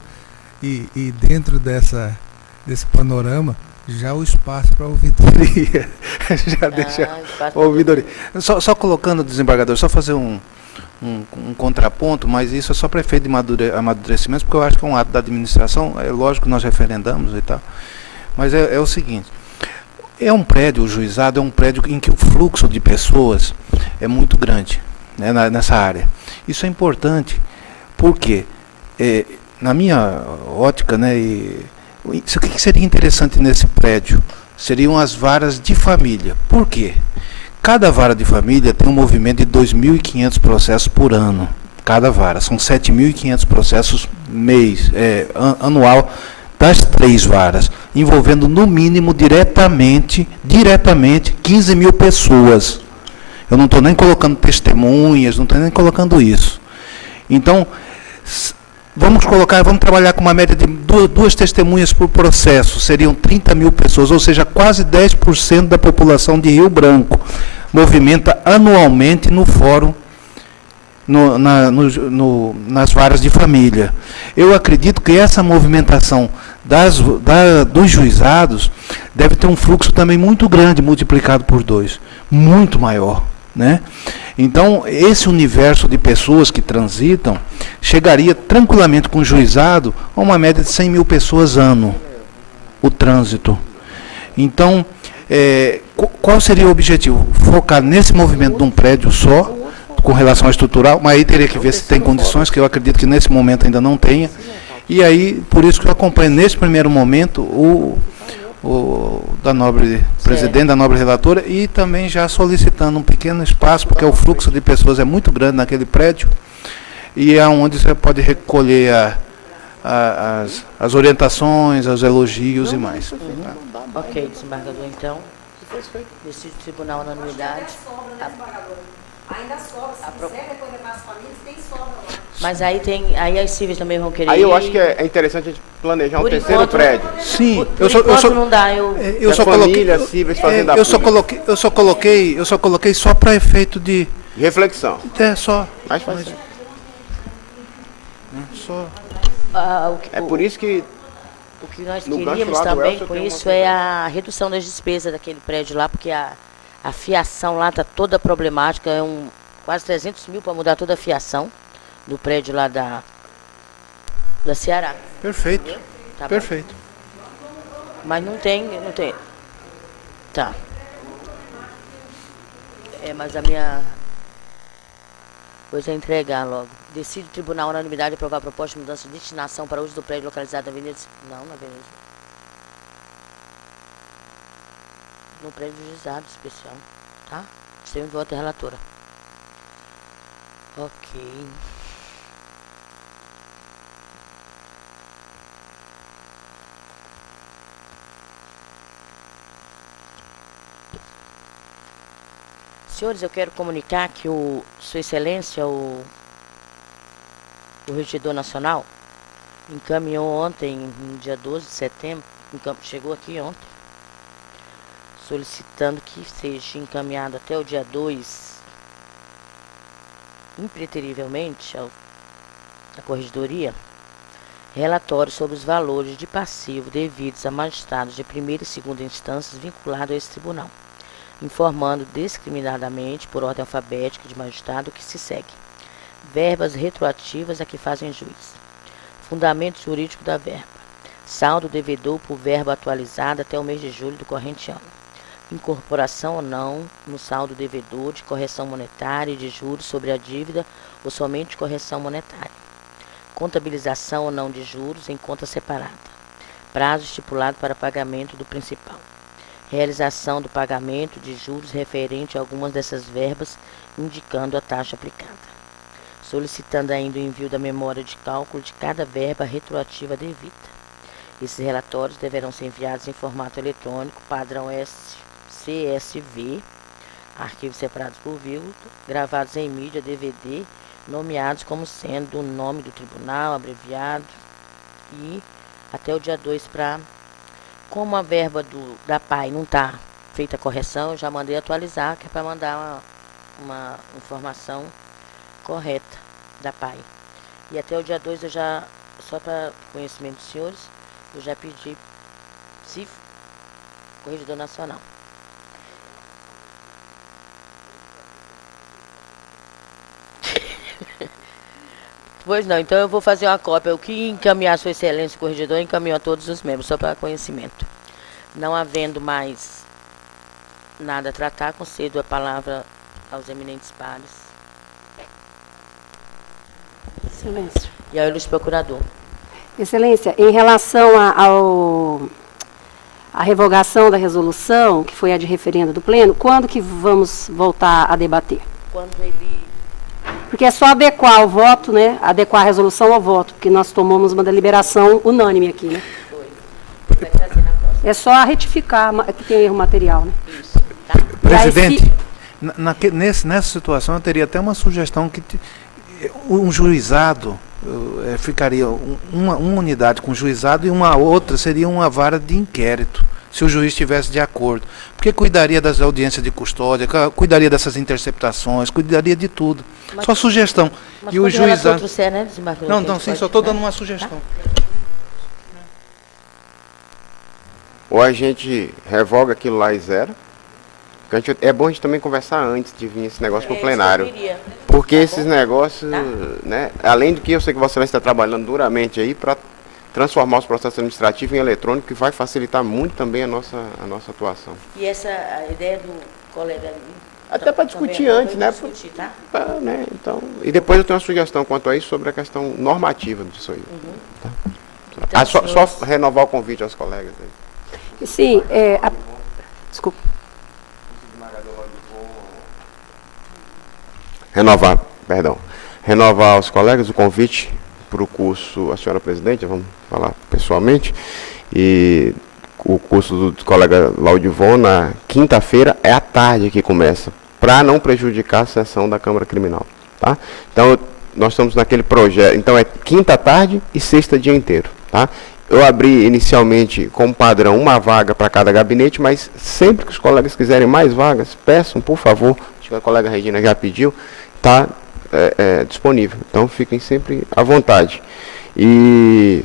e dentro desse panorama já o espaço para ouvidoria. Já deixa a ouvidoria. Só colocando, desembargador, só fazer um contraponto, mas isso é só para efeito de amadurecimento, porque eu acho que é um ato da administração, é lógico que nós referendamos e tal, mas é o seguinte, o juizado é um prédio em que o fluxo de pessoas é muito grande, né, nessa área. Isso é importante, porque, na minha ótica, né, o que seria interessante nesse prédio? Seriam as varas de família. Por quê? Cada vara de família tem um movimento de 2.500 processos por ano. Cada vara. São 7.500 processos anual das 3 varas, envolvendo no mínimo diretamente 15 mil pessoas. Eu não estou nem colocando testemunhas, não estou nem colocando isso. Então, vamos trabalhar com uma média de 2 testemunhas por processo, seriam 30 mil pessoas, ou seja, quase 10% da população de Rio Branco movimenta anualmente no fórum, nas varas de família. Eu acredito que essa movimentação dos juizados deve ter um fluxo também muito grande, multiplicado por 2, muito maior, né? Então, esse universo de pessoas que transitam chegaria tranquilamente com o juizado a uma média de 100 mil pessoas ano, o trânsito. Então, qual seria o objetivo? Focar nesse movimento de um prédio só, com relação à estrutural, mas aí teria que ver se tem condições, que eu acredito que nesse momento ainda não tenha. E aí, por isso que eu acompanho nesse primeiro momento o da nobre presidente, da nobre relatora, e também já solicitando um pequeno espaço, porque o fluxo de pessoas é muito grande naquele prédio, e é onde você pode recolher as orientações, os elogios e mais. Ok, desembargador, então, decide o tribunal na unanimidade. Ainda sobra, se quiser, depois levar as famílias, tem sobra lá. Mas aí as cíveis também vão querer... Aí eu acho que é interessante a gente planejar um terceiro prédio. Sim, não dá, eu só família, cíveis fazendo a eu só coloquei só para efeito de reflexão. Só. Mas faz só. Por isso que o que nós queríamos também com isso é a redução das despesas daquele prédio lá, porque a fiação lá está toda problemática, quase 300 mil para mudar toda a fiação do prédio lá da Ceará. Perfeito, tá perfeito. Bom. Mas não tem. Tá. Mas a minha... Pois é, entregar logo. Decide o tribunal, na unanimidade, aprovar a proposta de mudança de destinação para uso do prédio localizado na Avenida... Não, na Avenida... No prédio juizado especial, tá? Sem voto da relatora. Ok. Senhores, eu quero comunicar que Sua Excelência, o Regidor Nacional, encaminhou ontem, no dia 12 de setembro, chegou aqui ontem, solicitando que seja encaminhado até o dia 2, impreterivelmente, à Corregedoria, relatório sobre os valores de passivo devidos a magistrados de primeira e segunda instâncias vinculados a esse tribunal, informando discriminadamente, por ordem alfabética de magistrado, o que se segue. Verbas retroativas a que fazem juiz. Fundamento jurídico da verba. Saldo devedor por verba atualizada até o mês de julho do corrente ano. Incorporação ou não no saldo devedor de correção monetária e de juros sobre a dívida ou somente correção monetária. Contabilização ou não de juros em conta separada. Prazo estipulado para pagamento do principal. Realização do pagamento de juros referente a algumas dessas verbas, indicando a taxa aplicada. Solicitando ainda o envio da memória de cálculo de cada verba retroativa devida. Esses relatórios deverão ser enviados em formato eletrônico, padrão CSV, arquivos separados por vírgula, gravados em mídia, DVD, nomeados como sendo o nome do tribunal, abreviado, e até o dia 2 para... Como a verba da PAI não está feita a correção, eu já mandei atualizar, que é para mandar uma informação correta da PAI. E até o dia 2 eu já, só para conhecimento dos senhores, eu já pedi CIF, Corregedor Nacional. Pois não, então eu vou fazer uma cópia. O que encaminhar a Sua Excelência, o Corregedor, encaminhou a todos os membros, só para conhecimento. Não havendo mais nada a tratar, concedo a palavra aos eminentes pares. Excelência. E ao ilustre procurador. Excelência, em relação à revogação da resolução, que foi a de referendo do Pleno, quando que vamos voltar a debater? Quando ele... Porque é só adequar o voto, né? Adequar a resolução ao voto, porque nós tomamos uma deliberação unânime aqui, né? Foi. Vai trazer na próxima. É só retificar, que tem erro material, né? Isso, tá? Presidente, nessa situação eu teria até uma sugestão que um juizado ficaria uma unidade com juizado e uma outra seria uma vara de inquérito, se o juiz estivesse de acordo. Porque cuidaria das audiências de custódia, cuidaria dessas interceptações, cuidaria de tudo. Só sugestão. Mas e o juizado... Né, não, sim, só estou dando uma sugestão. Ou a gente revoga aquilo lá e zero. É bom a gente também conversar antes de vir esse negócio para o plenário. Porque esses negócios, né, além do que eu sei que Vossa Excelência está trabalhando duramente aí para transformar os processos administrativos em eletrônico, que vai facilitar muito também a nossa atuação. E essa a ideia do colega ali? Até para discutir antes, né? Discutir, tá? Né? Então, e depois eu tenho uma sugestão quanto a isso sobre a questão normativa disso aí. Tá? Então, só renovar o convite aos colegas aí. Sim, desculpa. Renovar aos colegas o convite para o curso, a senhora presidente, vamos falar pessoalmente, e o curso do colega Laudivon na quinta-feira é à tarde que começa, para não prejudicar a sessão da Câmara Criminal, tá? Então, nós estamos naquele projeto, então é quinta à tarde e sexta dia inteiro, tá? Eu abri inicialmente como padrão uma vaga para cada gabinete, mas sempre que os colegas quiserem mais vagas, peçam, por favor, acho que a colega Regina já pediu, está disponível, então fiquem sempre à vontade. E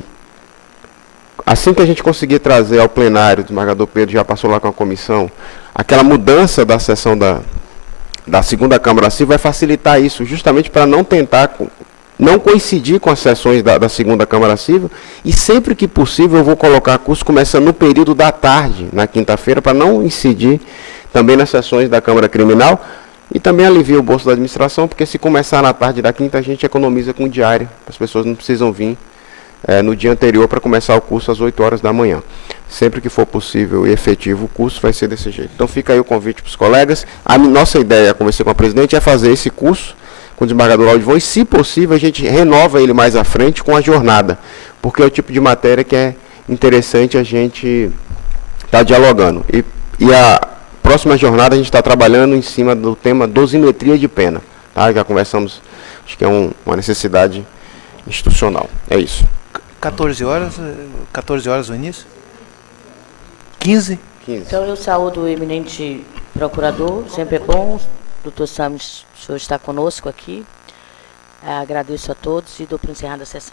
assim que a gente conseguir trazer ao plenário, o desembargador Pedro já passou lá com a comissão, aquela mudança da sessão da segunda Câmara Civil vai facilitar isso, justamente para não tentar, não coincidir com as sessões da segunda Câmara Civil, e sempre que possível eu vou colocar curso começando no período da tarde, na quinta-feira, para não incidir também nas sessões da Câmara Criminal, E também alivia o bolso da administração, porque se começar na tarde da quinta, a gente economiza com diária. As pessoas não precisam vir no dia anterior para começar o curso às 8 horas da manhã. Sempre que for possível e efetivo o curso, vai ser desse jeito. Então fica aí o convite para os colegas. A nossa ideia, conversei com a presidente, é fazer esse curso com o desembargador Aldivon, e se possível a gente renova ele mais à frente com a jornada, porque é o tipo de matéria que é interessante a gente estar dialogando. E a próxima jornada a gente está trabalhando em cima do tema dosimetria de pena. Tá? Já conversamos, acho que é uma necessidade institucional. É isso. 14 horas o início? 15? Então eu saúdo o eminente procurador, sempre é bom. Doutor Sam, o senhor está conosco aqui. Agradeço a todos e dou por encerrada a sessão.